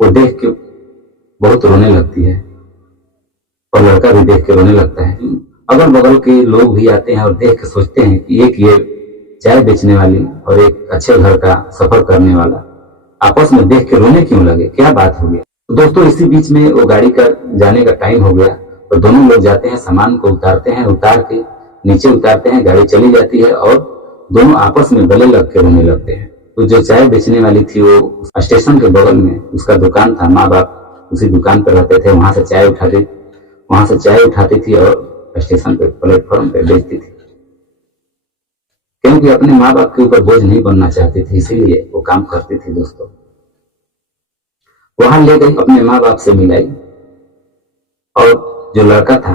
वो देख के बहुत रोने लगती है और लड़का भी देख के रोने लगता है। अगल बगल के लोग भी आते हैं और देख के सोचते हैं कि एक ये चाय बेचने वाली और एक अच्छे घर का सफर करने वाला आपस में देख के रोने क्यों लगे, क्या बात हो गई? तो दोस्तों इसी बीच में वो गाड़ी का जाने का टाइम हो गया, तो दोनों लोग जाते हैं, सामान को उतारते हैं, उतार के नीचे उतारते हैं, गाड़ी चली जाती है और दोनों आपस में गले लग के रोने लगते हैं। तो जो चाय बेचने वाली थी वो स्टेशन के बगल में उसका दुकान था, माँ बाप उसी दुकान पर रहते थे, वहां से चाय उठाती थी और स्टेशन पे प्लेटफॉर्म पे बेचती थी, क्योंकि अपने माँ बाप के ऊपर बोझ नहीं बनना चाहती थी, इसीलिए वो काम करती थी दोस्तों। वहां ले गई, अपने माँ बाप से मिलाई, और जो लड़का था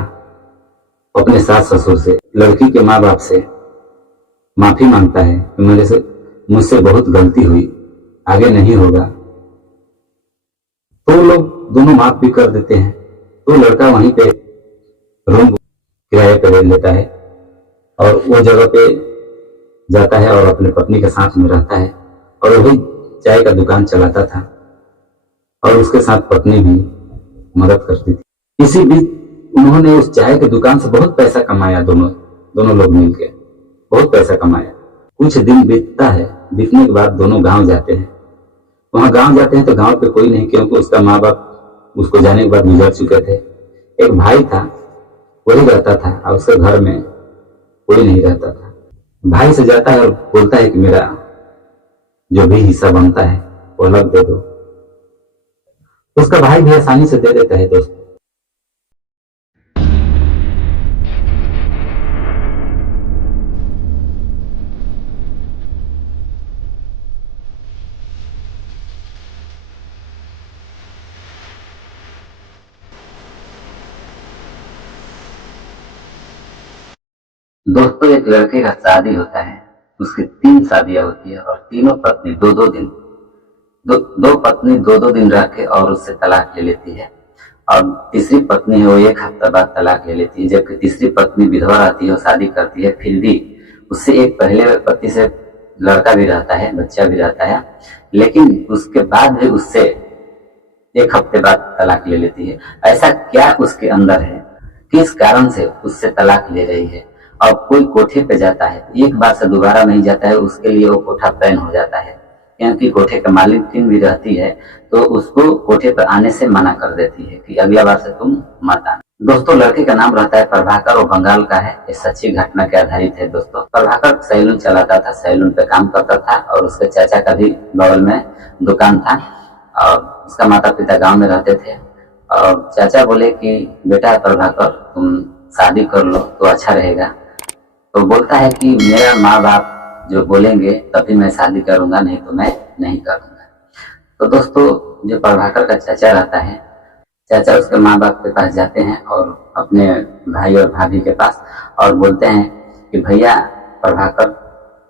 अपने सास ससुर से, लड़की के माँ बाप से माफी मांगता है कि मुझसे बहुत गलती हुई, आगे नहीं होगा। तो लोग दोनों माफ भी कर देते हैं। तो लड़का वहीं पे रूम किराए पे ले लेता है और वो जगह पे जाता है और अपने पत्नी के साथ में रहता है, और वही चाय का दुकान चलाता था और उसके साथ पत्नी भी मदद करती थी। इसी बीच उन्होंने उस चाय के दुकान से बहुत पैसा कमाया, दोनों लोग मिलकर बहुत पैसा कमाया। कुछ दिन बीतने के बाद दोनों गांव जाते हैं। वहां गांव जाते हैं तो गांव पे कोई नहीं, क्योंकि उसका माँ बाप उसको जाने के बाद गुजर चुके थे। एक भाई था, वही रहता था, और उसके घर में कोई नहीं रहता था। भाई से जाता है और बोलता है कि मेरा जो भी हिस्सा बनता है वो अलग दे दो। उसका भाई भी आसानी से दे देता है दोस्तों। दोस्तों, एक लड़के का शादी होता है, उसकी 3 शादियां होती है और तीनों पत्नी दो पत्नी दो दिन रह के और उससे तलाक ले लेती है, और तीसरी पत्नी है वो 1 हफ्ता बाद तलाक ले लेती है। जबकि तीसरी पत्नी विधवा रहती है, वो शादी करती है, फिर भी उससे एक पहले पति से लड़का भी रहता है, बच्चा भी रहता है, लेकिन उसके बाद भी उससे 1 हफ्ते बाद तलाक ले लेती है। ऐसा क्या उसके अंदर है, किस कारण से उससे तलाक ले रही है? और कोई कोठे पे जाता है, एक बार से दोबारा नहीं जाता है, उसके लिए वो कोठा बैन हो जाता है, क्योंकि कोठे का मालिक भी रहती है तो उसको कोठे पर आने से मना कर देती है कि अगला बार से तुम मत आना। दोस्तों, लड़के का नाम रहता है प्रभाकर, वो बंगाल का है। ये सच्ची घटना के आधारित है दोस्तों। प्रभाकर सैलून चलाता था, सैलून पे काम करता था, और उसके चाचा का भी बगल में दुकान था, और उसका माता पिता गाँव में रहते थे। और चाचा बोले कि बेटा प्रभाकर, तुम शादी कर लो तो अच्छा रहेगा। तो बोलता है कि मेरा माँ बाप जो बोलेंगे तभी मैं शादी करूंगा, नहीं तो मैं नहीं करूंगा। तो दोस्तों, जो प्रभाकर का चाचा रहता है, चाचा उसके माँ बाप के पास जाते हैं और अपने भाई और भाभी के पास, और बोलते हैं कि भैया प्रभाकर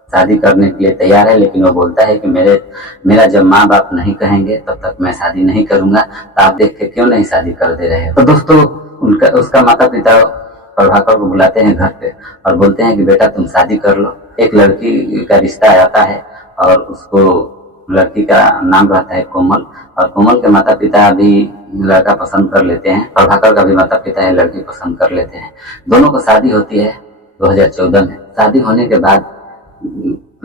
शादी करने के लिए तैयार है, लेकिन वो बोलता है कि मेरा जब माँ बाप नहीं कहेंगे तब तक मैं शादी नहीं करूंगा, तो आप देख के क्यों नहीं शादी कर दे रहे हो। तो दोस्तों, उसका माता पिता प्रभाकर को बुलाते हैं घर पे और बोलते हैं कि बेटा तुम शादी कर लो। एक लड़की का रिश्ता आता है और उसको लड़की का नाम रहता है कोमल, और कोमल के माता पिता भी लड़का पसंद कर लेते हैं, प्रभाकर का भी माता पिता है लड़की पसंद कर लेते हैं। दोनों को शादी होती है 2014 में। शादी होने के बाद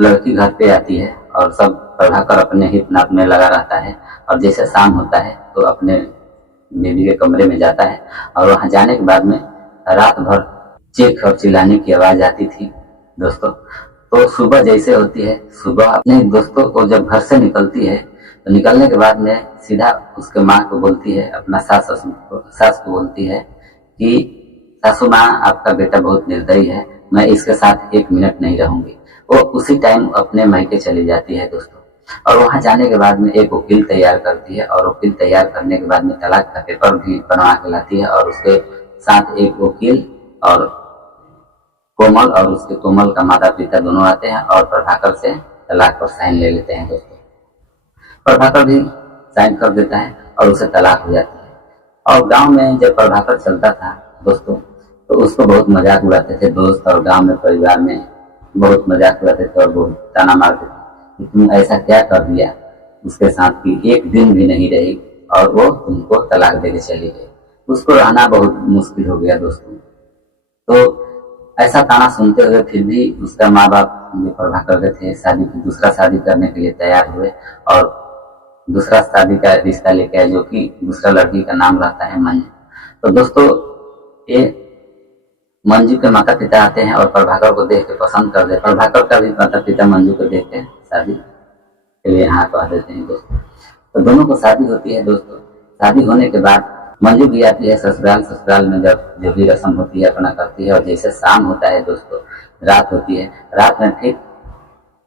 लड़की घर पे आती है और सब प्रभाकर अपने हित नात में लगा रहता है, और जैसे शाम होता है तो अपने बीवी के कमरे में जाता है, और वहां जाने के बाद में रात भर चीख और चिल्लाने की आवाज आती थी दोस्तों। तो सुबह जैसे होती है, सुबह अपने दोस्तों को जब घर से निकलती है तो निकलने के बाद में सीधा उसके माँ को बोलती है, अपना सास को बोलती है कि सासू माँ, आपका बेटा बहुत निर्दयी है, मैं इसके साथ 1 मिनट नहीं रहूंगी। वो उसी टाइम अपने मायके चली जाती है दोस्तों, और वहां जाने के बाद में एक वकील तैयार करती है, और वकील तैयार करने के बाद में तलाक का पेपर भी बनवा के लाती है, और उसके साथ एक वकील और कोमल और उसके कोमल का माता पिता दोनों आते हैं और प्रभाकर से तलाक पर साइन ले लेते हैं दोस्तों। प्रभाकर भी साइन कर देता है और उसे तलाक हो जाती है। और गांव में जब प्रभाकर चलता था दोस्तों, तो उसको बहुत मजाक उड़ाते थे दोस्त, और गांव में परिवार में बहुत मजाक उड़ाते थे और बहुत ताना मारते थे, तुम ऐसा क्या कर दिया उसके साथ की 1 दिन भी नहीं रही और वो तुमको तलाक देके चली गई। उसको रहना बहुत मुश्किल हो गया दोस्तों। तो ऐसा ताना सुनते हुए फिर भी उसका माँ बाप प्रभाकर के थे, दूसरा शादी करने के लिए तैयार हुए, और दूसरा शादी का रिश्ता लेके आए, जो कि दूसरा लड़की का नाम रहता है मंजू। तो दोस्तों, ये मंजू के माता पिता आते हैं और प्रभाकर को देख के पसंद कर देते। प्रभाकर का भी माता पिता मंजू को देख के शादी के लिए यहाँ कह देते हैं दोस्तों। तो दोनों को शादी होती है दोस्तों। शादी होने के बाद मंजू भी आती है ससुराल। ससुराल में जब जो भी रस्म होती है अपना करती है, और जैसे शाम होता है दोस्तों, रात होती है, रात में ठीक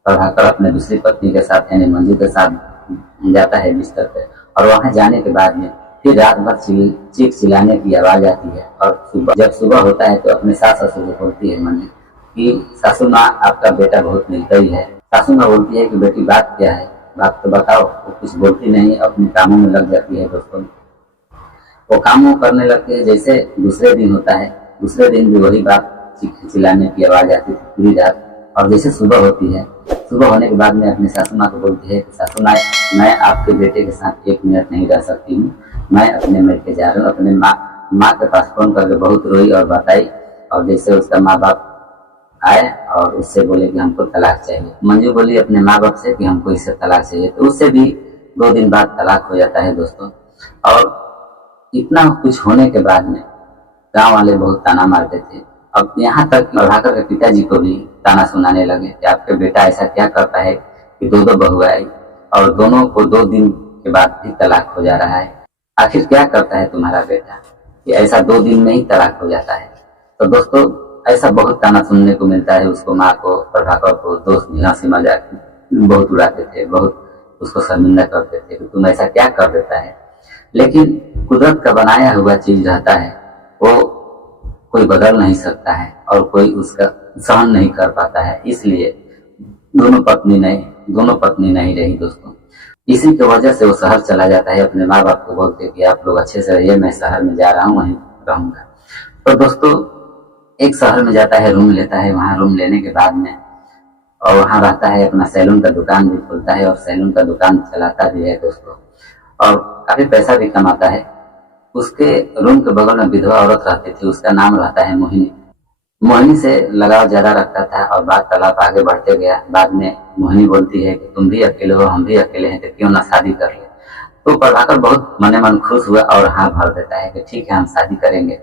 प्रभाकर अपने दूसरी पत्नी के साथ यानी मंजू के साथ जाता है बिस्तर पे, और वहां जाने के बाद में फिर रात भर चीख चिल्लाने की आवाज आती है। और जब सुबह होता है तो अपने सास ससुर को बोलती है मंजू कि सासू माँ आपका बेटा बहुत निर्दयी है। सासू माँ बोलती है कि बेटी बात क्या है, बात तो बताओ। वो कुछ बोलती नहीं, अपने कामों में लग जाती है दोस्तों। वो कामों करने लगती है। जैसे दूसरे दिन होता है, दूसरे दिन भी वही बात चीख चिल्लाने की आवाज आती थी पूरी रात। और जैसे सुबह होती है, सुबह होने के बाद में अपनी सासू माँ को बोलती है कि सासू माँ मैं आपके बेटे के साथ 1 मिनट नहीं रह सकती हूँ, मैं अपने मेके जा रहा हूँ। अपने माँ के पास फोन करके बहुत रोई और बताई, और जैसे उसका माँ बाप आए और उससे बोले कि हमको तलाक चाहिए। मंजू बोली अपने माँ बाप से कि हमको इससे तलाक चाहिए, तो उससे भी 2 दिन बाद तलाक हो जाता है दोस्तों। और इतना कुछ होने के बाद में गांव वाले बहुत ताना मारते थे। अब यहाँ तक प्रभाकर के पिताजी को भी ताना सुनाने लगे कि आपके बेटा ऐसा क्या करता है कि 2 बहु आई और दोनों को 2 दिन के बाद भी तलाक हो जा रहा है। आखिर क्या करता है तुम्हारा बेटा कि ऐसा 2 दिन में ही तलाक हो जाता है। तो दोस्तों ऐसा बहुत ताना सुनने को मिलता है। उसको माँ को, प्रभाकर को दोस्त भी हंसी मजाक बहुत उड़ाते थे, बहुत उसको शर्मिंदा करते थे कि तुम ऐसा क्या कर देता है। लेकिन कुदरत का बनाया हुआ चीज रहता है, वो कोई बदल नहीं सकता है और कोई उसका सहन नहीं कर पाता है। इसलिए दोनों पत्नी नहीं रही दोस्तों। इसी की वजह से वो शहर चला जाता है। अपने माँ बाप को बोलते कि आप लोग अच्छे से रहिए, मैं शहर में जा रहा हूँ, वहीं रहूंगा। तो दोस्तों एक शहर में जाता है, रूम लेता है। वहां रूम लेने के बाद में और वहां रहता है, अपना सैलून का दुकान भी खोलता है और सैलून का दुकान चलाता भी है दोस्तों, और काफी पैसा भी कमाता है। उसके रूम के बगल में विधवा औरत रहती थी, उसका नाम रहता है मोहिनी। मोहिनी से लगाव ज्यादा रखता था और बात तालाब आगे बढ़ते गया। बाद में मोहिनी बोलती है कि तुम भी अकेले हो, हम भी अकेले हैं, तो क्यों ना शादी कर ले। तो प्रभाकर बहुत मने मन खुश हुआ और हाँ भर देता है कि ठीक है हम शादी करेंगे।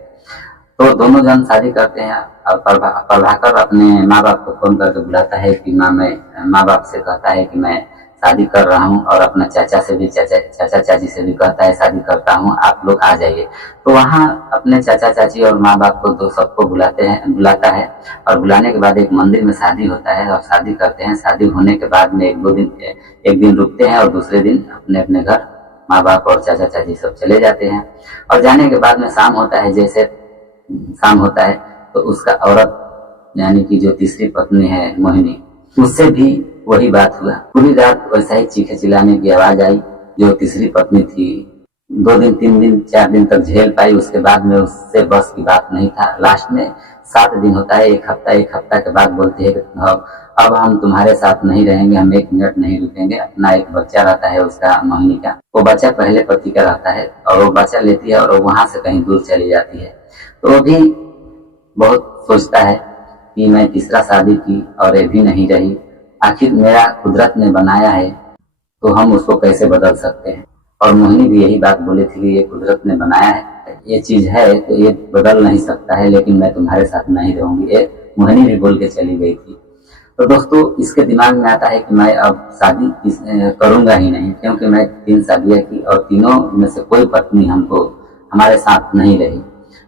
तो दोनों जन शादी करते हैं। और प्रभाकर अपने माँ बाप को फोन करके बुलाता है कि माँ बाप से कहता है कि मैं शादी कर रहा हूँ, और अपना चाचा चाची से भी कहता है शादी करता हूँ, आप लोग आ जाइए। तो वहाँ अपने चाचा चाची और माँ बाप को सबको बुलाता है। और बुलाने के बाद एक मंदिर में शादी होता है और शादी करते हैं। शादी होने के बाद में एक दिन रुकते हैं और दूसरे दिन अपने अपने घर माँ बाप और चाचा चाची सब चले जाते हैं। और जाने के बाद में शाम होता है। जैसे शाम होता है तो उसका औरत यानी कि जो तीसरी पत्नी है मोहिनी, उससे भी वही बात हुआ। पूरी रात वैसा ही चीखे चिल्लाने की आवाज आई। जो तीसरी पत्नी थी 2 दिन 3 दिन 4 दिन तक झेल पाई, उसके बाद में उससे बस की बात नहीं था। लास्ट में 7 दिन होता है, एक हफ्ता के बाद बोलती है कि अब हम तुम्हारे साथ नहीं रहेंगे, हम 1 मिनट नहीं रुकेंगे। अपना एक बच्चा रहता है उसका, मोहिनी का, वो बच्चा पहले पति का रहता है और वो बच्चा लेती है और वहां से कहीं दूर चली जाती है। तो वो भी बहुत सोचता है कि मैं तीसरा शादी की और ये भी नहीं रही, आखिर मेरा कुदरत ने बनाया है तो हम उसको कैसे बदल सकते हैं। और मोहिनी भी यही बात बोली थी कि ये कुदरत ने बनाया है, ये चीज है तो ये बदल नहीं सकता है, लेकिन मैं तुम्हारे साथ नहीं रहूंगी, ये मोहिनी भी बोल के चली गई थी। तो दोस्तों इसके दिमाग में आता है कि मैं अब शादी करूंगा ही नहीं, क्योंकि मैं 3 शादियां की और तीनों में से कोई पत्नी हमारे साथ नहीं रही।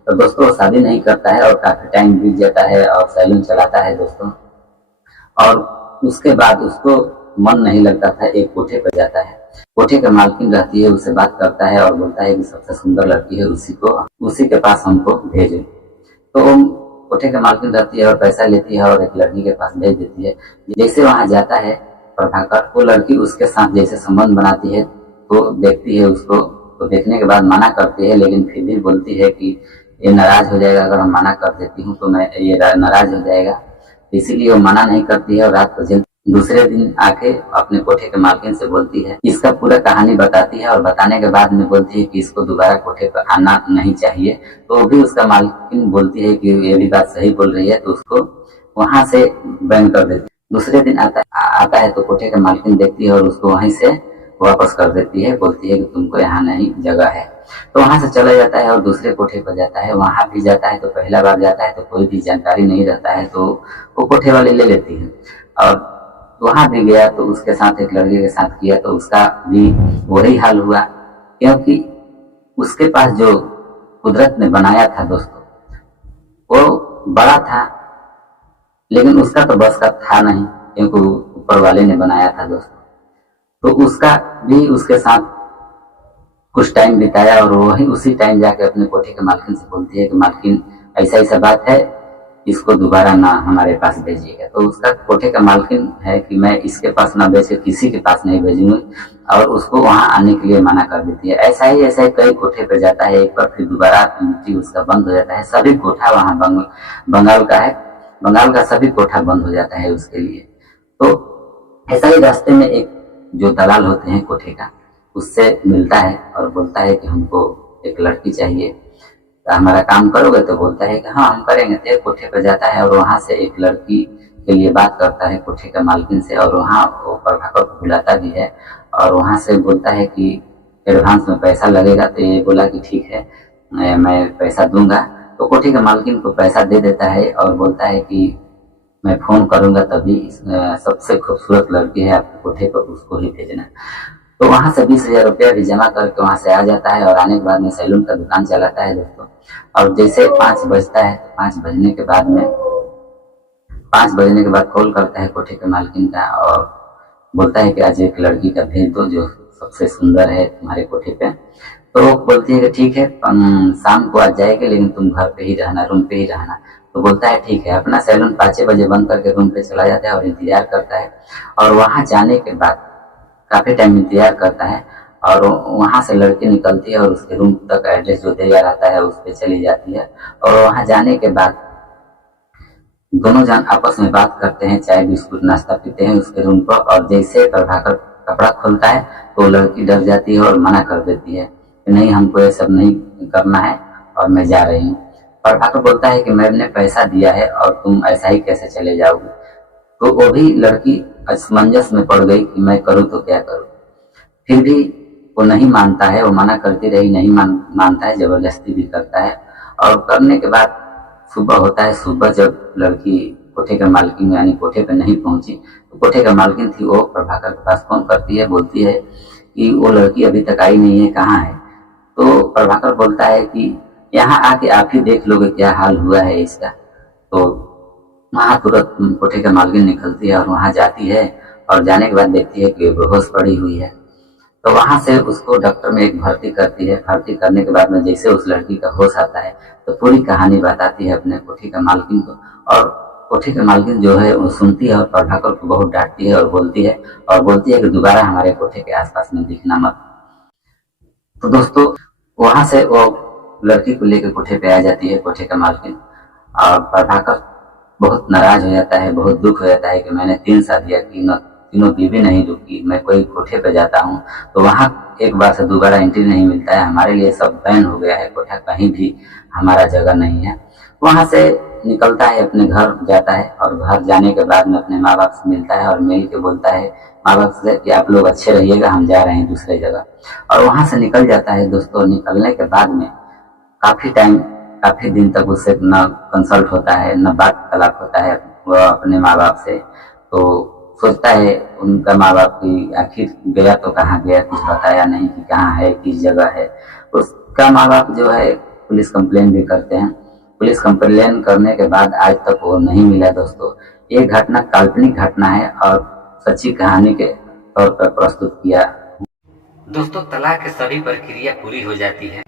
तो दोस्तों शादी नहीं करता है और काफी टाइम बीत जाता है और सैलून चलाता है दोस्तों। और उसके बाद उसको मन नहीं लगता था, एक कोठे पर जाता है। कोठे का मालकिन रहती है, उससे बात करता है और बोलता है कि सबसे सुंदर लड़की है, उसी के पास हमको भेजे। तो वो कोठे के मालकिन रहती है और पैसा लेती है और एक लड़की के पास भेज देती है। जैसे वहां जाता है प्रभाकर, वो लड़की उसके साथ जैसे संबंध बनाती है तो देखती है उसको, तो देखने के बाद मना करती है, लेकिन फिर भी बोलती है कि ये नाराज हो जाएगा, अगर हम मना कर देती हूँ तो मैं ये नाराज हो जाएगा। इसीलिए वो मना नहीं करती है और रात को दूसरे दिन आके अपने कोठे के मालकिन से बोलती है, इसका पूरा कहानी बताती है और बताने के बाद में बोलती है कि इसको दोबारा कोठे पर आना नहीं चाहिए। तो वो भी उसका मालकिन बोलती है कि ये भी बात सही बोल रही है, तो उसको वहां से बैन कर देती है। दूसरे दिन आता है तो कोठे के मालकिन देखती है और उसको वहीं से वापस कर देती है, बोलती है कि तुमको यहाँ नहीं जगह है। तो वहां से चला जाता है और दूसरे कोठे पर जाता है। वहां भी जाता है तो पहला बार जाता है तो कोई भी जानकारी नहीं रहता है, तो वो कोठे वाले ले लेती है। और वहां भी गया तो उसके साथ एक लड़के के साथ किया तो उसका भी वही हाल हुआ, क्योंकि उसके पास जो कुदरत ने बनाया था दोस्तों, वो बड़ा था, लेकिन उसका तो बस का था नहीं, क्योंकि ऊपर वाले ने बनाया था दोस्तों। तो उसका भी उसके साथ कुछ टाइम बिताया, और वही उसी टाइम जाके अपने कोठे के मालकिन से बोलती है कि मालकिन ऐसा ऐसा बात है, इसको दोबारा ना हमारे पास भेजिएगा। तो उसका कोठे का मालकिन है कि मैं इसके पास ना भेज के किसी के पास नहीं भेजूंगी, और उसको वहां आने के लिए मना कर देती है। ऐसा ही कई कोठे पे जाता है, एक बार फिर दोबारा एंट्री उसका बंद हो जाता है। सभी कोठा वहां बंगाल का है, बंगाल का सभी कोठा बंद हो जाता है उसके लिए। तो ऐसा ही रास्ते में एक जो दलाल होते हैं कोठे का, उससे मिलता है और बोलता है कि हमको एक लड़की चाहिए, तो हमारा काम करोगे? तो बोलता है कि हाँ हम करेंगे। तो एक कोठे पर जाता है और वहां से एक लड़की के लिए बात करता है कोठे का मालकिन से, और वहाँ वो प्रभाकर को बुलाता भी है और वहां से बोलता है कि एडवांस में पैसा लगेगा। तो ये बोला कि ठीक है मैं पैसा दूंगा। तो कोठे के मालकिन को पैसा दे देता है और बोलता है कि मैं फोन करूंगा तभी सबसे खूबसूरत लड़की है आपके कोठे पर, उसको ही भेजना। तो वहां से 20,000 रुपया भी जमा करके वहां से आ जाता है, और आने के बाद में सैलून का दुकान चलाता है दोस्तों। और जैसे 5 बजता है, 5 बजने के बाद में 5 बजने के बाद कॉल करता है कोठे के मालकिन का और बोलता है कि आज एक लड़की का भेज दो जो सबसे सुंदर है तुम्हारे कोठे पे। तो बोलती है कि ठीक है शाम को आ जाएगी, लेकिन तुम घर पे ही रहना, रूम पे ही रहना। तो बोलता है ठीक है। अपना सैलून 5 बजे बंद करके रूम पे चला जाता है और इंतजार करता है। और वहां जाने के बाद काफी टाइम इंतजार करता है, और वहां से लड़की निकलती है और उसके रूम तक एड्रेस जो दिया रहता है उस पर चली जाती है। और वहां जाने के बाद दोनों जन आपस में बात करते हैं, चाय बिस्कुट नाश्ता पीते हैं उसके रूम पर। और जैसे प्रभाकर कपड़ा खोलता है तो लड़की डर जाती है और मना कर देती है कि नहीं हमको ये सब नहीं करना है और मैं जा रही हूँ। प्रभाकर बोलता है कि मैंने पैसा दिया है और तुम ऐसा ही कैसे चले जाओगे। तो वो भी लड़की असमंजस में पड़ गई कि मैं करूँ तो क्या करूँ। फिर भी वो नहीं मानता है, वो मना करती रही, नहीं मानता है, जबरदस्ती भी करता है। और करने के बाद सुबह होता है। सुबह जब लड़की कोठे के मालकिन यानी कोठे पे नहीं पहुंची, तो कोठे का मालकिन थी वो प्रभाकर के पास फोन करती है, बोलती है कि वो लड़की अभी तक आई नहीं है, कहाँ है। तो प्रभाकर बोलता है कि यहाँ आके आप ही देख लोगे क्या हाल हुआ है इसका। तो वहां तुरंत कोठे का मालकिन निकलती है और वहां जाती है, और जाने के बाद देखती है कि बेहोश पड़ी हुई है। तो वहां से उसको डॉक्टर में एक भर्ती करती है। भर्ती करने के बाद में जैसे उस लड़की का होश आता है तो पूरी कहानी बताती है अपने कोठे का मालकिन को। और कोठे का मालकिन जो है वो सुनती है और प्रभाकर को बहुत डांटती है और बोलती है कि दोबारा हमारे कोठे के आसपास में दिखना मत। तो दोस्तों वहां से वो लड़की को लेकर कोठे पे आ जाती है कोठे का मालकिन, और प्रभाकर बहुत नाराज हो जाता है, बहुत दुख हो जाता है कि मैंने 3 शादियां की, तीनों बीवी नहीं रुकी, मैं कोई कोठे पे जाता हूँ तो वहां एक बार से दोबारा एंट्री नहीं मिलता है, हमारे लिए सब बैन हो गया है, कोठा कहीं भी हमारा जगह नहीं है। वहां से निकलता है, अपने घर जाता है, और घर जाने के बाद में अपने माँ बाप से मिलता है और मिल के बोलता है माँ बाप से कि आप लोग अच्छे रहिएगा, हम जा रहे हैं दूसरे जगह। और वहां से निकल जाता है दोस्तों। निकलने के बाद में काफी दिन तक उससे न कंसल्ट होता है, न बात तलाक होता है वह अपने माँ बाप से। तो सोचता है उनका माँ बाप की आखिर गया तो कहाँ गया, कुछ बताया नहीं कि कहाँ है, किस जगह है। उसका माँ बाप जो है पुलिस कंप्लेन भी करते हैं। पुलिस कंप्लेन करने के बाद आज तक वो नहीं मिला दोस्तों। ये घटना काल्पनिक घटना है और सच्ची कहानी के तौर पर प्रस्तुत किया। दोस्तों तलाक की सभी प्रक्रिया पूरी हो जाती है,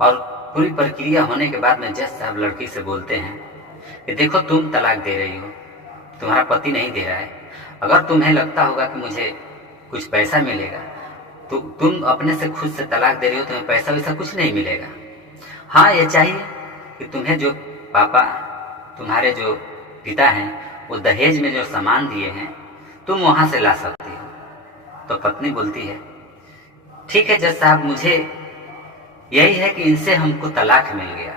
और पूरी प्रक्रिया होने के बाद में जज साहब लड़की से बोलते हैं कि देखो तुम तलाक दे रही हो, तुम्हारा पति नहीं दे रहा है। अगर तुम्हें लगता होगा कि मुझे कुछ पैसा मिलेगा तो तुम अपने से खुद से तलाक दे रही हो, तुम्हें पैसा वैसा कुछ नहीं मिलेगा। हाँ ये चाहिए कि तुम्हें जो पापा तुम्हारे जो पिता हैं वो दहेज में जो सामान दिए हैं तुम वहां से ला सकती हो। तो पत्नी बोलती है ठीक है जज साहब, मुझे यही है कि इनसे हमको तलाक मिल गया,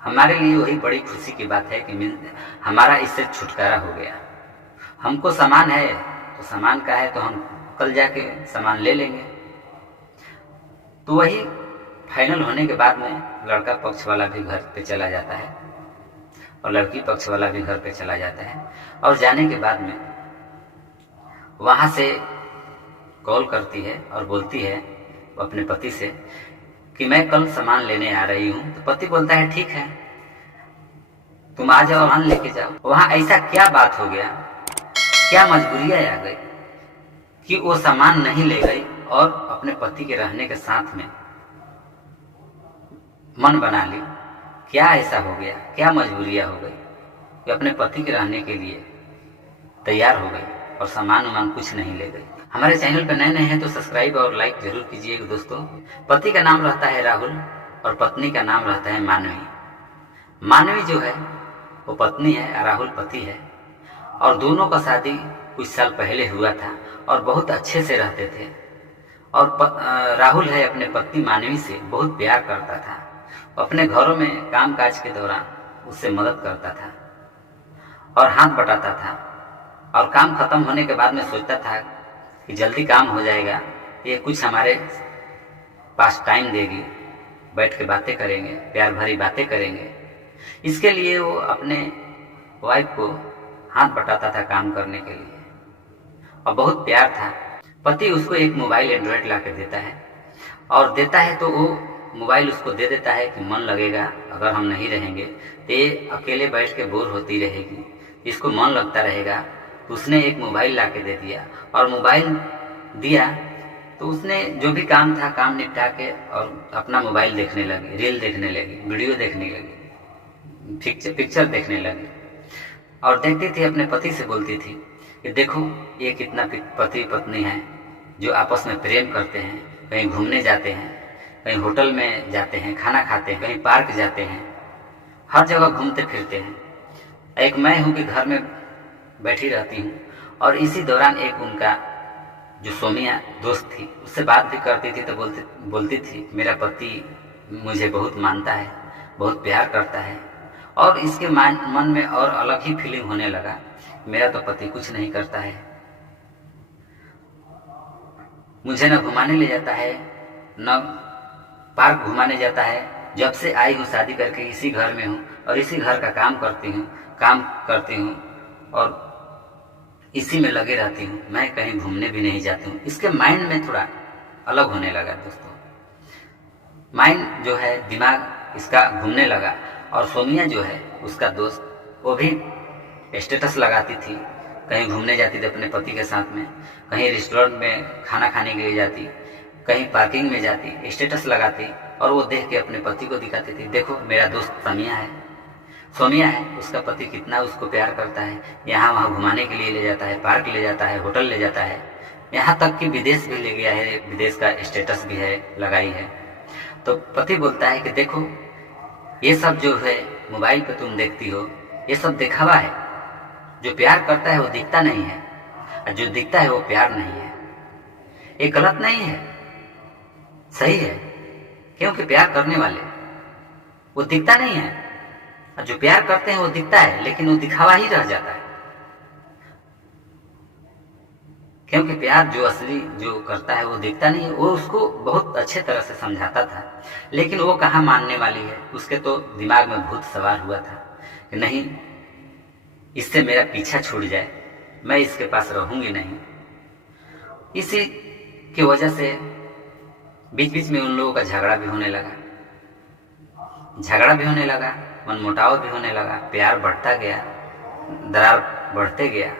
हमारे लिए वही बड़ी खुशी की बात है कि हमारा इससे छुटकारा हो गया। हमको सामान है तो सामान का है तो हम कल जाके सामान ले लेंगे। तो वही फाइनल होने के बाद में लड़का पक्ष वाला भी घर पे चला जाता है और लड़की पक्ष वाला भी घर पे चला जाता है। और जाने के बाद में वहां से कॉल करती है और बोलती है अपने पति से कि मैं कल सामान लेने आ रही हूँ। तो पति बोलता है ठीक है, तुम आ जाओ, सामान लेके जाओ। वहां ऐसा क्या बात हो गया, क्या मजबूरियां आ गई कि वो सामान नहीं ले गई और अपने पति के रहने के साथ में मन बना ली। क्या ऐसा हो गया, क्या मजबूरियां हो गई कि अपने पति के रहने के लिए तैयार हो गई और सामान वामान कुछ नहीं ले गई। हमारे चैनल पर नए हैं तो सब्सक्राइब और लाइक जरूर कीजिएगा दोस्तों। पति का नाम रहता है राहुल और पत्नी का नाम रहता है मानवी। मानवी जो है वो पत्नी है और राहुल पति है, और दोनों का शादी कुछ साल पहले हुआ था और बहुत अच्छे से रहते थे। और राहुल है अपने पत्नी मानवी से बहुत प्यार करता था, अपने घरों में काम काज के दौरान उससे मदद करता था और हाथ बटाता था, और काम खत्म होने के बाद में सोचता था कि जल्दी काम हो जाएगा, ये कुछ हमारे पास टाइम देगी, बैठ के बातें करेंगे, प्यार भरी बातें करेंगे। इसके लिए वो अपने वाइफ को हाथ बटाता था काम करने के लिए, और बहुत प्यार था। पति उसको एक मोबाइल एंड्रॉयड ला के देता है, और देता है तो वो मोबाइल उसको दे देता है कि मन लगेगा, अगर हम नहीं रहेंगे तो ये अकेले बैठ के बोर होती रहेगी, इसको मन लगता रहेगा। तो उसने एक मोबाइल ला के दे दिया, और मोबाइल दिया तो उसने जो भी काम था काम निपटा के और अपना मोबाइल देखने लगी, रील देखने लगी, वीडियो देखने लगी, पिक्चर देखने लगी। और देखती थी अपने पति से बोलती थी कि देखो ये कितना पति पत्नी है जो आपस में प्रेम करते हैं, कहीं घूमने जाते हैं, कहीं होटल में जाते हैं, खाना खाते हैं, कहीं पार्क जाते हैं, हर जगह घूमते फिरते हैं। एक मैं हूँ कि घर में बैठी रहती हूँ, और इसी दौरान एक उनका जो सोमिया दोस्त थी उससे बात भी करती थी तो बोलती थी मेरा पति मुझे बहुत मानता है, बहुत प्यार करता है। और इसके मन में और अलग ही फीलिंग होने लगा, मेरा तो पति कुछ नहीं करता है, मुझे न घुमाने ले जाता है, न पार्क घुमाने जाता है। जब से आई हूँ शादी करके इसी घर में हूँ और इसी घर का काम करती हूँ और इसी में लगे रहती हूँ, मैं कहीं घूमने भी नहीं जाती हूँ। इसके माइंड में थोड़ा अलग होने लगा दोस्तों, माइंड जो है दिमाग इसका घूमने लगा। और सोमिया जो है उसका दोस्त, वो भी स्टेटस लगाती थी, कहीं घूमने जाती थी अपने पति के साथ में, कहीं रेस्टोरेंट में खाना खाने के लिए जाती, कहीं पार्किंग में जाती, स्टेटस लगाती, और वो देख के अपने पति को दिखाती थी, देखो मेरा दोस्त सोमिया है, उसका पति कितना उसको प्यार करता है, यहाँ वहाँ घुमाने के लिए ले जाता है, पार्क ले जाता है, होटल ले जाता है, यहाँ तक कि विदेश भी ले गया है, विदेश का स्टेटस भी है लगाई है। तो पति बोलता है कि देखो ये सब जो है मोबाइल पे तुम देखती हो, ये सब दिखावा है, जो प्यार करता है वो दिखता नहीं है, और जो दिखता है वो प्यार नहीं है। ये गलत नहीं है, सही है, क्योंकि प्यार करने वाले वो दिखता नहीं है, और जो प्यार करते हैं वो दिखता है, लेकिन वो दिखावा ही रह जाता है। क्योंकि प्यार जो असली जो करता है वो दिखता नहीं है। वो उसको बहुत अच्छे तरह से समझाता था, लेकिन वो कहाँ मानने वाली है। उसके तो दिमाग में भूत सवार हुआ था कि नहीं, इससे मेरा पीछा छूट जाए, मैं इसके पास रहूंगी नहीं। इसी की वजह से बीच बीच में उन लोगों का झगड़ा भी होने लगा, मनमुटाव भी होने लगा, प्यार बढ़ता गया, दरार बढ़ते गया।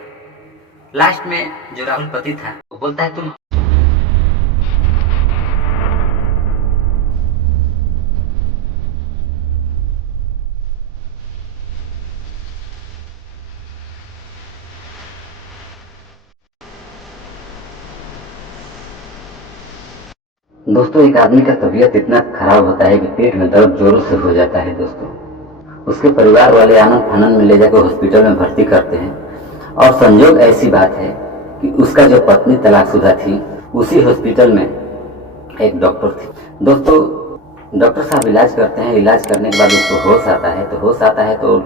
लास्ट में जो राहुल पति था वो बोलता है तुम दोस्तों, एक आदमी का तबीयत इतना खराब होता है कि पेट में दर्द जोरों से हो जाता है दोस्तों। उसके परिवार वाले आनंद फानंद में ले जाकर हॉस्पिटल में भर्ती करते हैं, और संजोग ऐसी बात है कि उसका जो पत्नी तलाकशुदा थी उसी हॉस्पिटल में एक डॉक्टर थी। दोस्तों, डॉक्टर साहब इलाज करते हैं, इलाज करने के बाद उसको होश आता है तो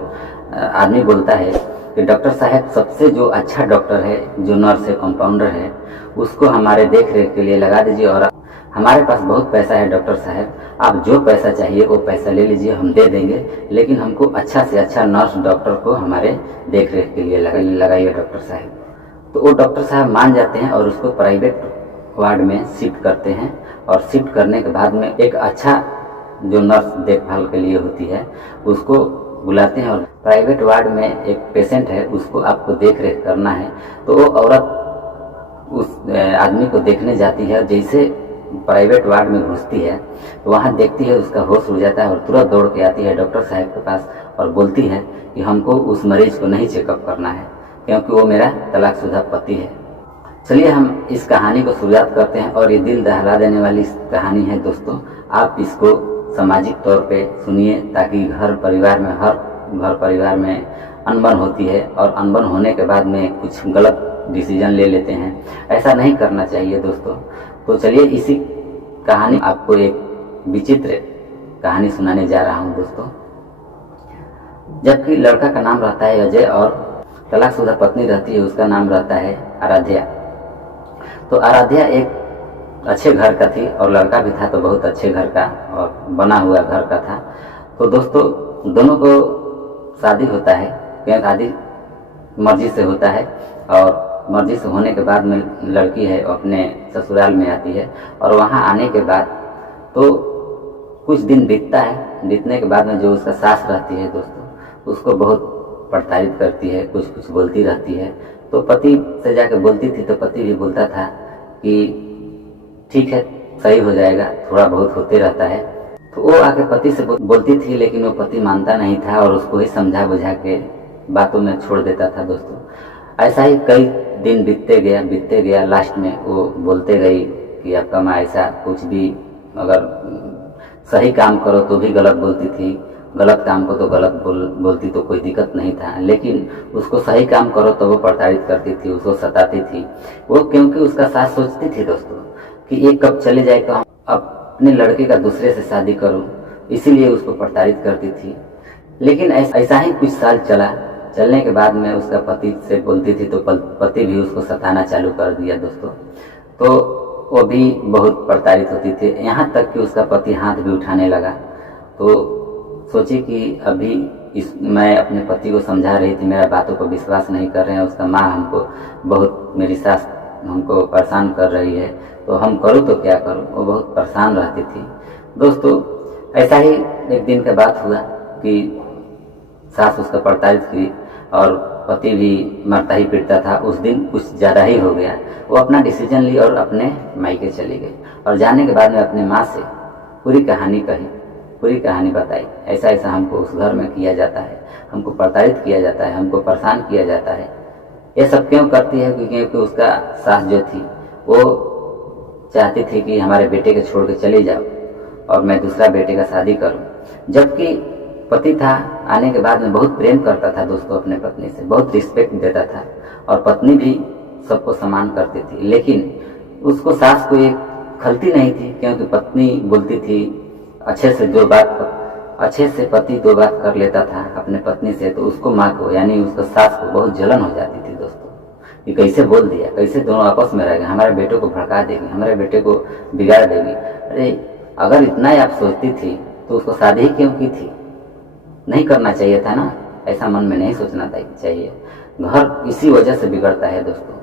आदमी बोलता है कि डॉक्टर साहब सबसे जो अच्छा डॉक्टर है, जो नर्स है, कंपाउंडर है, उसको हमारे देख रेख के लिए लगा दीजिए, और हमारे पास बहुत पैसा है डॉक्टर साहब, आप जो पैसा चाहिए वो पैसा ले लीजिए, हम दे देंगे, लेकिन हमको अच्छा से अच्छा नर्स डॉक्टर को हमारे देख रेख के लिए लगाइए डॉक्टर साहब। तो वो डॉक्टर साहब मान जाते हैं और उसको प्राइवेट वार्ड में शिफ्ट करते हैं और शिफ्ट करने के बाद में एक अच्छा जो नर्स देखभाल के लिए होती है उसको बुलाते हैं और प्राइवेट वार्ड में एक पेशेंट है उसको आपको देख रेख करना है तो वो औरत उस आदमी को देखने जाती है। जैसे प्राइवेट वार्ड में घुसती है तो वहाँ देखती है उसका होश उड़ जाता है और तुरंत दौड़ के आती है डॉक्टर साहब के पास और बोलती है कि हमको उस मरीज को नहीं चेकअप करना है क्योंकि वो मेरा तलाकशुदा पति है। चलिए हम इस कहानी को शुरुआत करते हैं और ये दिल दहला देने वाली कहानी है दोस्तों। आप इसको सामाजिक तौर पे सुनिए ताकि हर परिवार में अनबन होती है और अनबन होने के बाद में कुछ गलत डिसीजन ले लेते हैं, ऐसा नहीं करना चाहिए दोस्तों। तो चलिए इसी कहानी आपको एक विचित्र कहानी सुनाने जा रहा हूँ दोस्तों। जबकि लड़का का नाम रहता है अजय और तलाकशुदा पत्नी रहती है उसका नाम रहता है आराध्या। तो आराध्या एक अच्छे घर का थी और लड़का भी था तो बहुत अच्छे घर का और बना हुआ घर का था। तो दोस्तों दोनों को शादी होता है क्योंकि शादी मर्जी से होता है और मर्जी से होने के बाद में लड़की है अपने ससुराल में आती है और वहाँ आने के बाद तो कुछ दिन बीतता है। बीतने के बाद में जो उसका सास रहती है दोस्तों उसको बहुत प्रताड़ित करती है, कुछ कुछ बोलती रहती है। तो पति से जाकर बोलती थी तो पति भी बोलता था कि ठीक है सही हो जाएगा, थोड़ा बहुत होते रहता है। तो वो आके पति से बोलती थी लेकिन वो पति मानता नहीं था और उसको ही समझा बुझा के बातों में छोड़ देता था दोस्तों। ऐसा ही कई दिन बीतते गया। लास्ट में वो बोलते गई कि आपका माँ ऐसा कुछ भी अगर सही काम करो तो भी गलत बोलती थी, गलत काम को तो गलत बोलती तो कोई दिक्कत नहीं था, लेकिन उसको सही काम करो तो वो प्रताड़ित करती थी, उसको सताती थी वो। क्योंकि उसका सास सोचती थी दोस्तों कि ये कब चले जाए तो हम अपने लड़के का दूसरे से शादी करूं, इसीलिए उसको प्रताड़ित करती थी। लेकिन ऐसा ही कुछ साल चलने के बाद में उसका पति से बोलती थी तो पति भी उसको सताना चालू कर दिया दोस्तों। तो वो भी बहुत प्रताड़ित होती थी, यहाँ तक कि उसका पति हाथ भी उठाने लगा। तो सोची कि अभी मैं अपने पति को समझा रही थी, मेरा बातों को विश्वास नहीं कर रहे हैं, उसका माँ हमको बहुत, मेरी सास हमको परेशान कर रही है, तो हम करूँ तो क्या करूँ। वो बहुत परेशान रहती थी दोस्तों। ऐसा ही एक दिन के बाद हुआ कि सास उसका प्रताड़ित की और पति भी मरता ही पिटता था। उस दिन कुछ ज़्यादा ही हो गया। वो अपना डिसीजन ली और अपने मायके चली गई और जाने के बाद में अपने माँ से पूरी कहानी बताई। ऐसा ऐसा हमको उस घर में किया जाता है, हमको प्रताड़ित किया जाता है, हमको परेशान किया जाता है। ये सब क्यों करती है? क्योंकि उसका सास जो थी वो चाहती थी कि हमारे बेटे को छोड़ के चले जाओ और मैं दूसरा बेटे का शादी करूं। जबकि पति था आने के बाद में बहुत प्रेम करता था दोस्तों अपने पत्नी से, बहुत रिस्पेक्ट देता था और पत्नी भी सबको सम्मान करती थी। लेकिन उसको सास को एक खलती नहीं थी क्योंकि पत्नी बोलती थी अच्छे से पति दो बात कर लेता था अपने पत्नी से, तो उसको माँ को यानी उसको सास को बहुत जलन हो जाती थी दोस्तों कि कैसे बोल दिया, कैसे दोनों आपस में रह गए, हमारे बेटे को भड़का देगी, हमारे बेटे को बिगाड़ देगी। अरे अगर इतना ही आप सोचती थी तो उसको शादी ही क्यों की थी? नहीं करना चाहिए था ना, ऐसा मन में नहीं सोचना चाहिए। घर इसी वजह से बिगड़ता है दोस्तों,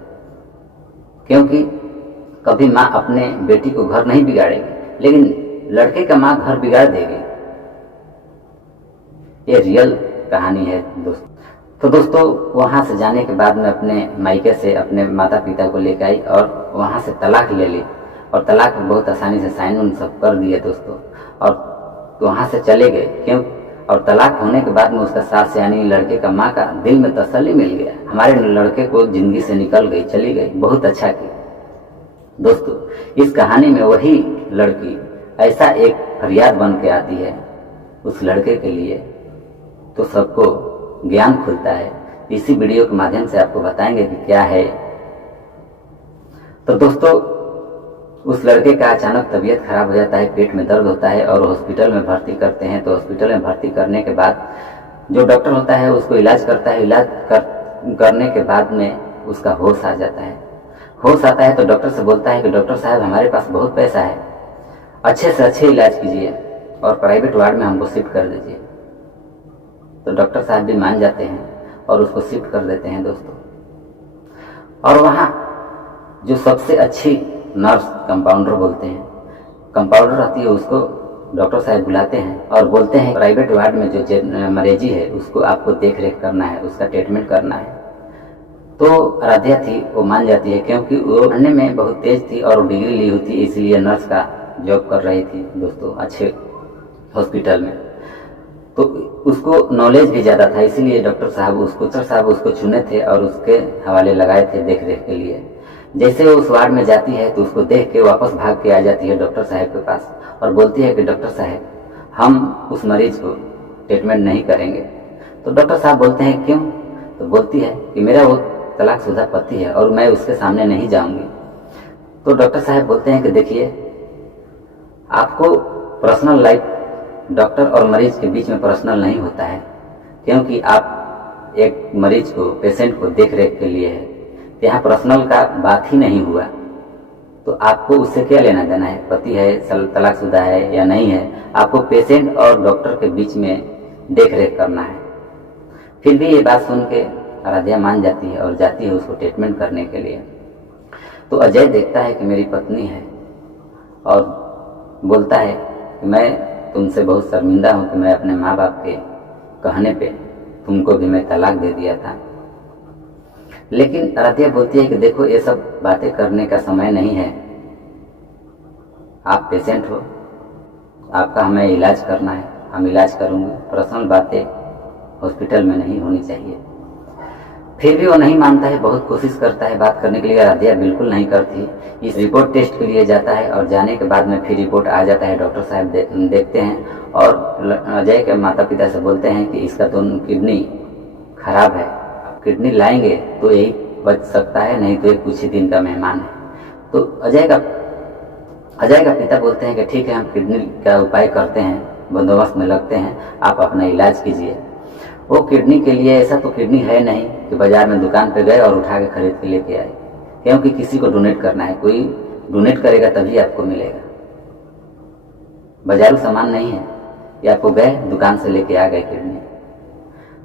क्योंकि कभी माँ अपने बेटी को घर नहीं बिगाड़ेगी लेकिन लड़के का माँ घर बिगाड़ देगी। ये रियल कहानी है दोस्तों। तो दोस्तों वहाँ से जाने के बाद में अपने मायके से अपने माता पिता को लेकर आई और वहाँ से तलाक ले ली और तलाक में बहुत आसानी से साइन उन सब कर दिए दोस्तों और वहाँ से चले गए। क्यों? और तलाक होने के बाद में उसका सास यानी लड़के का माँ का दिल में तसल्ली मिल गया, हमारे लड़के को जिंदगी से निकल गई, चली गई, बहुत अच्छा की। दोस्तों इस कहानी में वही लड़की ऐसा एक फरियाद बन के आती है उस लड़के के लिए, तो सबको ज्ञान खुलता है। इसी वीडियो के माध्यम से आपको बताएंगे कि क्या है। तो दोस्तों उस लड़के का अचानक तबीयत खराब हो जाता है, पेट में दर्द होता है और हॉस्पिटल में भर्ती करते हैं। तो हॉस्पिटल में भर्ती करने के बाद जो डॉक्टर होता है उसको इलाज करता है। करने के बाद में उसका होश आ जाता है। होश आता है तो डॉक्टर से बोलता है कि डॉक्टर साहब हमारे पास बहुत पैसा है, अच्छे से अच्छे इलाज कीजिए और प्राइवेट वार्ड में हमको शिफ्ट कर दीजिए। तो डॉक्टर साहब भी मान जाते हैं और उसको शिफ्ट कर देते हैं दोस्तों। और वहाँ जो सबसे अच्छी नर्स कंपाउंडर बोलते हैं, कंपाउंडर आती है, उसको डॉक्टर साहब बुलाते हैं और बोलते हैं प्राइवेट वार्ड में जो मरीजी है उसको आपको देख रेख करना है, उसका ट्रीटमेंट करना है। तो आराध्या थी, वो मान जाती है क्योंकि वो पढ़ने में बहुत तेज थी और डिग्री ली हुई थी, इसलिए नर्स का जॉब कर रही थी दोस्तों अच्छे हॉस्पिटल में। तो उसको नॉलेज भी ज़्यादा था, इसीलिए डॉक्टर साहब उसको चुने थे और उसके हवाले लगाए थे देख रेख के लिए। जैसे वो उस वार्ड में जाती है तो उसको देख के वापस भाग के आ जाती है डॉक्टर साहब के पास और बोलती है कि डॉक्टर साहब हम उस मरीज को ट्रीटमेंट नहीं करेंगे। तो डॉक्टर साहब बोलते हैं क्यों? तो बोलती है कि मेरा वो तलाकशुदा पति है और मैं उसके सामने नहीं जाऊंगी। तो डॉक्टर साहब बोलते हैं कि देखिए, आपको पर्सनल लाइफ डॉक्टर और मरीज के बीच में पर्सनल नहीं होता है, क्योंकि आप एक मरीज को, पेशेंट को देख रेख के लिए है, यहाँ पर्सनल का बात ही नहीं हुआ। तो आपको उससे क्या लेना देना है, पति है, तलाकशुदा है या नहीं है, आपको पेशेंट और डॉक्टर के बीच में देख रेख करना है। फिर भी ये बात सुन के आराध्या मान जाती है और जाती है उसको ट्रीटमेंट करने के लिए। तो अजय देखता है कि मेरी पत्नी है और बोलता है कि मैं तुमसे बहुत शर्मिंदा हूँ कि मैं अपने माँ बाप के कहने पे तुमको भी मैं तलाक दे दिया था। लेकिन आराध्या बोलती है कि देखो, ये सब बातें करने का समय नहीं है, आप पेशेंट हो, आपका हमें इलाज करना है, हम इलाज करूँगी, पर्सनल बातें हॉस्पिटल में नहीं होनी चाहिए। फिर भी वो नहीं मानता है, बहुत कोशिश करता है बात करने के लिए, आराध्या बिल्कुल नहीं करती। इस रिपोर्ट टेस्ट के लिए जाता है और जाने के बाद में फिर रिपोर्ट आ जाता है, डॉक्टर साहब देखते हैं और अजय के माता पिता से बोलते हैं कि इसका तो किडनी खराब है, किडनी लाएंगे तो यही बच सकता है, नहीं तो ये कुछ ही दिन का मेहमान है। तो अजय का पिता बोलते हैं कि ठीक है, हम किडनी का उपाय करते हैं, बंदोबस्त में लगते हैं, आप अपना इलाज कीजिए। वो किडनी के लिए, ऐसा तो किडनी है नहीं कि बाजार में दुकान पे गए और उठा के खरीद के लेके आए, क्योंकि किसी को डोनेट करना है, कोई डोनेट करेगा तभी आपको मिलेगा। बाजारू सामान नहीं है कि आपको गए दुकान से लेके आ गए किडनी।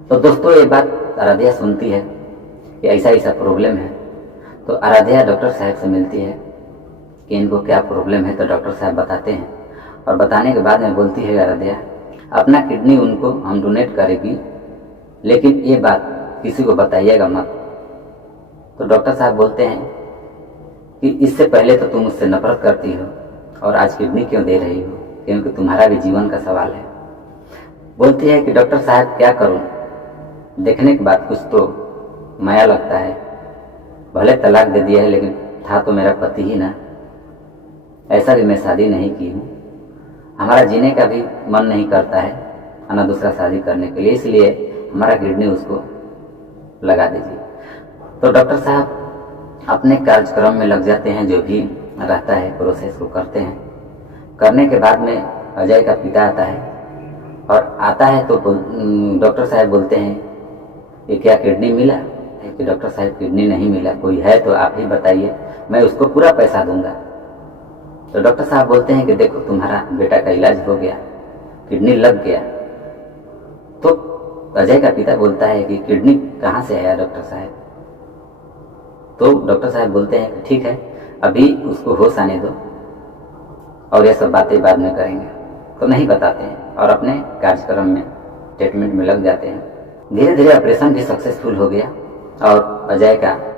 तो दोस्तों, ये बात आराध्या सुनती है कि ऐसा ऐसा प्रॉब्लम है। तो आराध्या डॉक्टर साहब से मिलती है कि इनको क्या प्रॉब्लम है। तो डॉक्टर साहब बताते हैं और बताने के बाद में बोलती है आराध्या, अपना किडनी उनको हम डोनेट करेगी, लेकिन ये बात किसी को बताइएगा मत। तो डॉक्टर साहब बोलते हैं कि इससे पहले तो तुम मुझसे नफरत करती हो और आज किडनी क्यों दे रही हो, क्योंकि तुम्हारा भी जीवन का सवाल है। बोलती है कि डॉक्टर साहब क्या करूं, देखने के बाद कुछ तो माया लगता है, भले तलाक दे दिया है लेकिन था तो मेरा पति ही ना, ऐसा भी मैं शादी नहीं की हूँ, हमारा जीने का भी मन नहीं करता है ना दूसरा शादी करने के लिए, इसलिए हमारा किडनी उसको लगा दीजिए। तो डॉक्टर साहब अपने कार्यक्रम में लग जाते हैं, जो भी रहता है प्रोसेस को करते हैं। करने के बाद में अजय का पिता आता है और आता है तो डॉक्टर साहब बोलते हैं कि क्या किडनी मिला? कि डॉक्टर साहब किडनी नहीं मिला, कोई है तो आप ही बताइए, मैं उसको पूरा पैसा दूंगा। तो डॉक्टर साहब बोलते हैं कि देखो, तुम्हारा बेटा का इलाज हो गया, किडनी लग गया। तो अजय का पिता बोलता है कि किडनी कहाँ से आया डॉक्टर साहब? तो डॉक्टर साहब बोलते हैं कि ठीक है, अभी उसको होश आने दो और ये सब बातें बाद में करेंगे। तो नहीं बताते हैं और अपने कार्यक्रम में ट्रीटमेंट में लग जाते हैं। धीरे धीरे ऑपरेशन भी सक्सेसफुल हो गया और अजय का